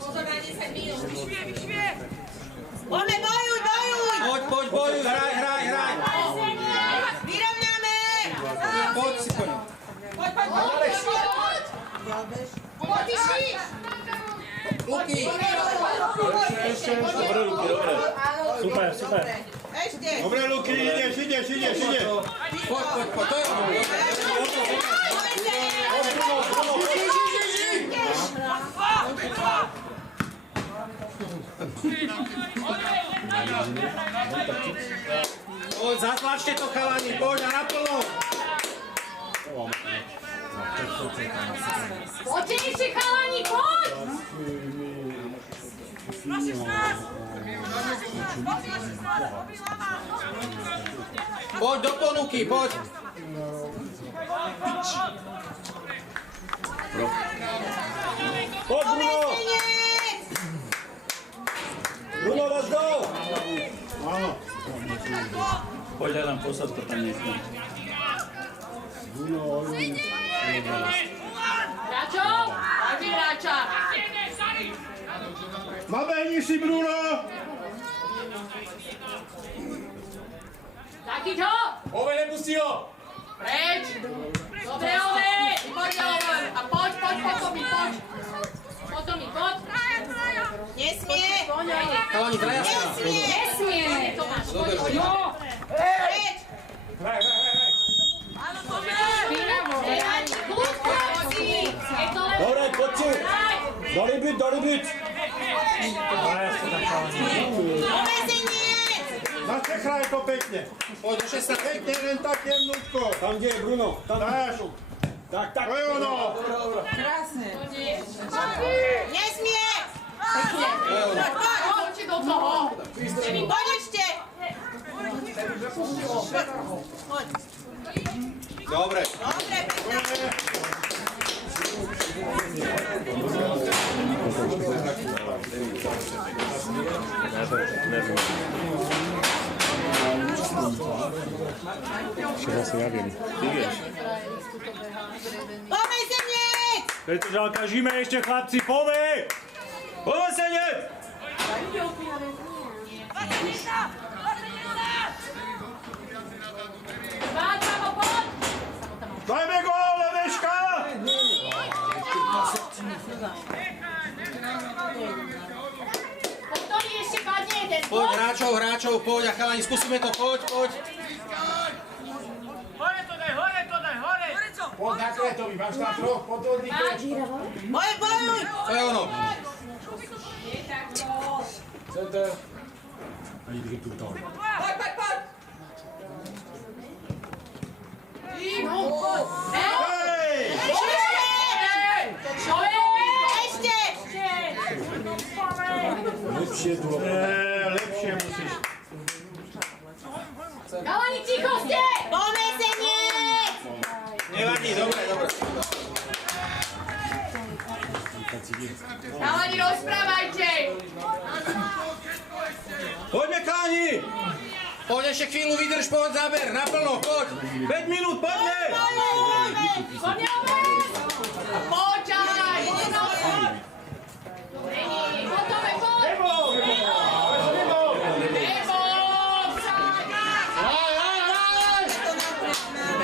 Pozor na 10 minút. Poďme, bojuj! Poď, bojuj, hraj! Vyrovnáme! Poď si poď. Poď! Poď, išli! Luky! Dobre, Luky, dobre. Super. Ešte! Dobre, Luky, ideš. Poď, to je ono. Poď, zatlačte to, chalani, poď a naplno. Poďte ešte, chalani, poď! Poď do ponuky, poď. Poď, Bruno! Bruno, vás do! Poď nám posad to tam nechne. Hráčov! Dajte hráča! Nabehni si, Bruno. Zachyť ho! Ove, nepustí ho. Preč! Dobre, Ove! Výborne, Ove! A poď, Tomi, poď! Poď, Tomi, poď! Nesmie! Chalani, trajačka. Nesmie! Tomáš, poď, poď! Preč! Áno, Tomi! Kľudka! Je to len... Dobre, poďte. Dali byt. Omezenie! Zachraj to pekne. Poď do 16. Pekne, len tak jemnúčko. Tam, kde je Bruno. Tam. Dáš. Tak. To je ono. Nesmie! Poďte do toho! Poď ešte! Poď. Dobre. Dobre, pekne. Čego sa ja viem? Ty vieš. Omezenie! Petržalka, žime ešte, chlapci, pove! Povesenie! Dajme gól, Leveška! Ktorý ešte padne jeden? Poď hráčov, poď a chalani, skúsime to, poď. Poď na Kretovi, máš tam troch podvodníkov. Bojuj! To je ono. Ešte! Lepšie musíš. Chalani, ticho ste! Omezenie! Nevadí, dobre. Chalani, rozprávajte! Poďme, chalani! Poď ešte chvíľu, vydrž, poď, záber, naplno, poď. 5 minút, poďme! Poďme, Ove! Počkaj! Potom je poď!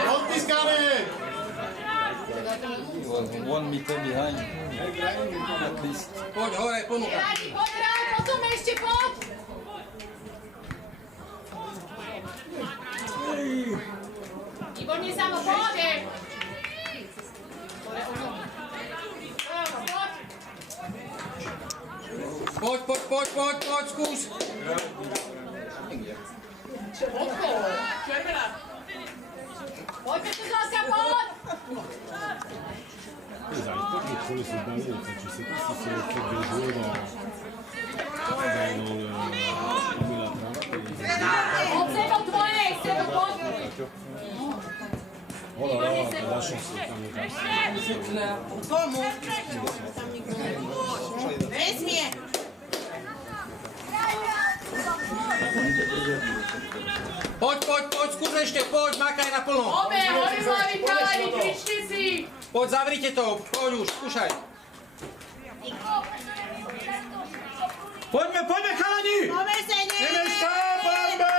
Odpískame! Poď hore, ponúka. Radi, poď hrať, potom ešte poď! Výborne, Samo, poď! Poď, skús. Poďme tu zase, poď! Les pour les footballeurs, en fait, je sais pas si c'est le fait des joueurs dans la Od seba tvoje, seba poď! Oh là là, t'as la chance, quand même. Komu? Nesmie! Poď, skús ešte, poď, makaj naplno. Obe, horislaví chalani, kričte si! Poď, zavrite to, poď už, skúšaj. Poďme, chalani! Omezenie! Nemeška, poďme!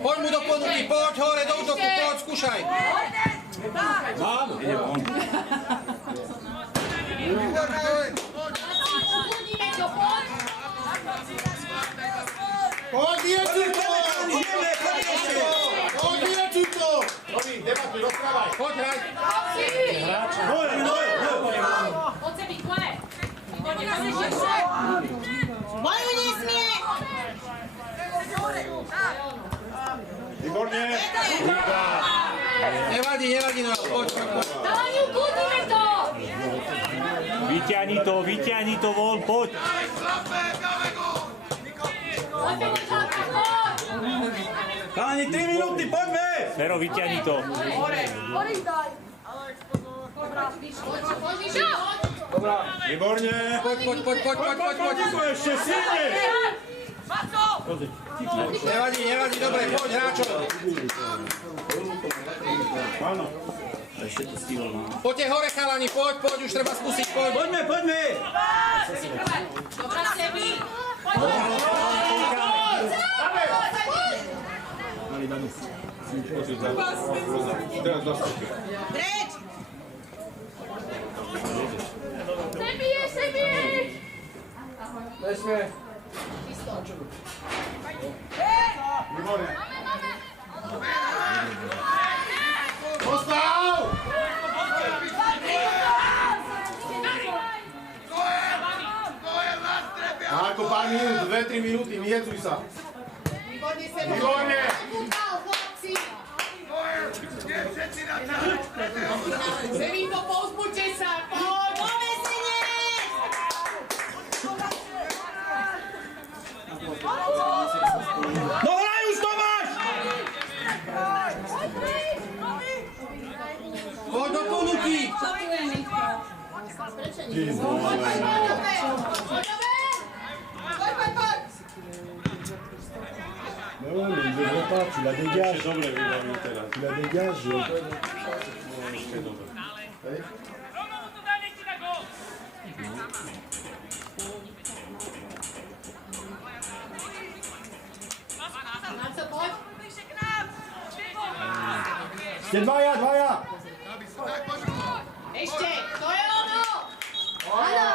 Poď mu do ponuky, poď hore do útoku, poď, skúšaj. Mám. Ukludníme to, poď! Poď, je tu to! Poď, je tu to! Robi, debatuj, rozprávaj. Poď, hraj. Chlapci! Od sebi, kle! Výborne, Boju nesmie! Výborne! Nevadí, no, poď. chalani, ukludníme to! Vyťahni to von, poď! Poďme, Petržalka, poď! Chalani, 3 minúty, poďme! Fero, vyťahni to. Výborne! Poď. Ešte silne! Nevadí, dobre, poď, hráčov. Áno. Ešte to stihol, no. Poďte hore, chalani, poď, už treba skúsiť, poď. Poďme! Dobrá, Sebi! Allez, Dano. Teraz dostupne. Preč! Sebi! Postav! Ako pár minút, 2-3 minúty, nehecuj sa. Výborne! Sevinko, povzbuďte sa! Poď! No hraj už, Tomáš! Poď do ponuky. Mais ouais, mais il devrait pas, tu la dégages. Dobre vybavil teraz. Tu la dégages. Ešte dobre. Marco, poď! Ešte dvaja! Ešte! To je ono! Áno!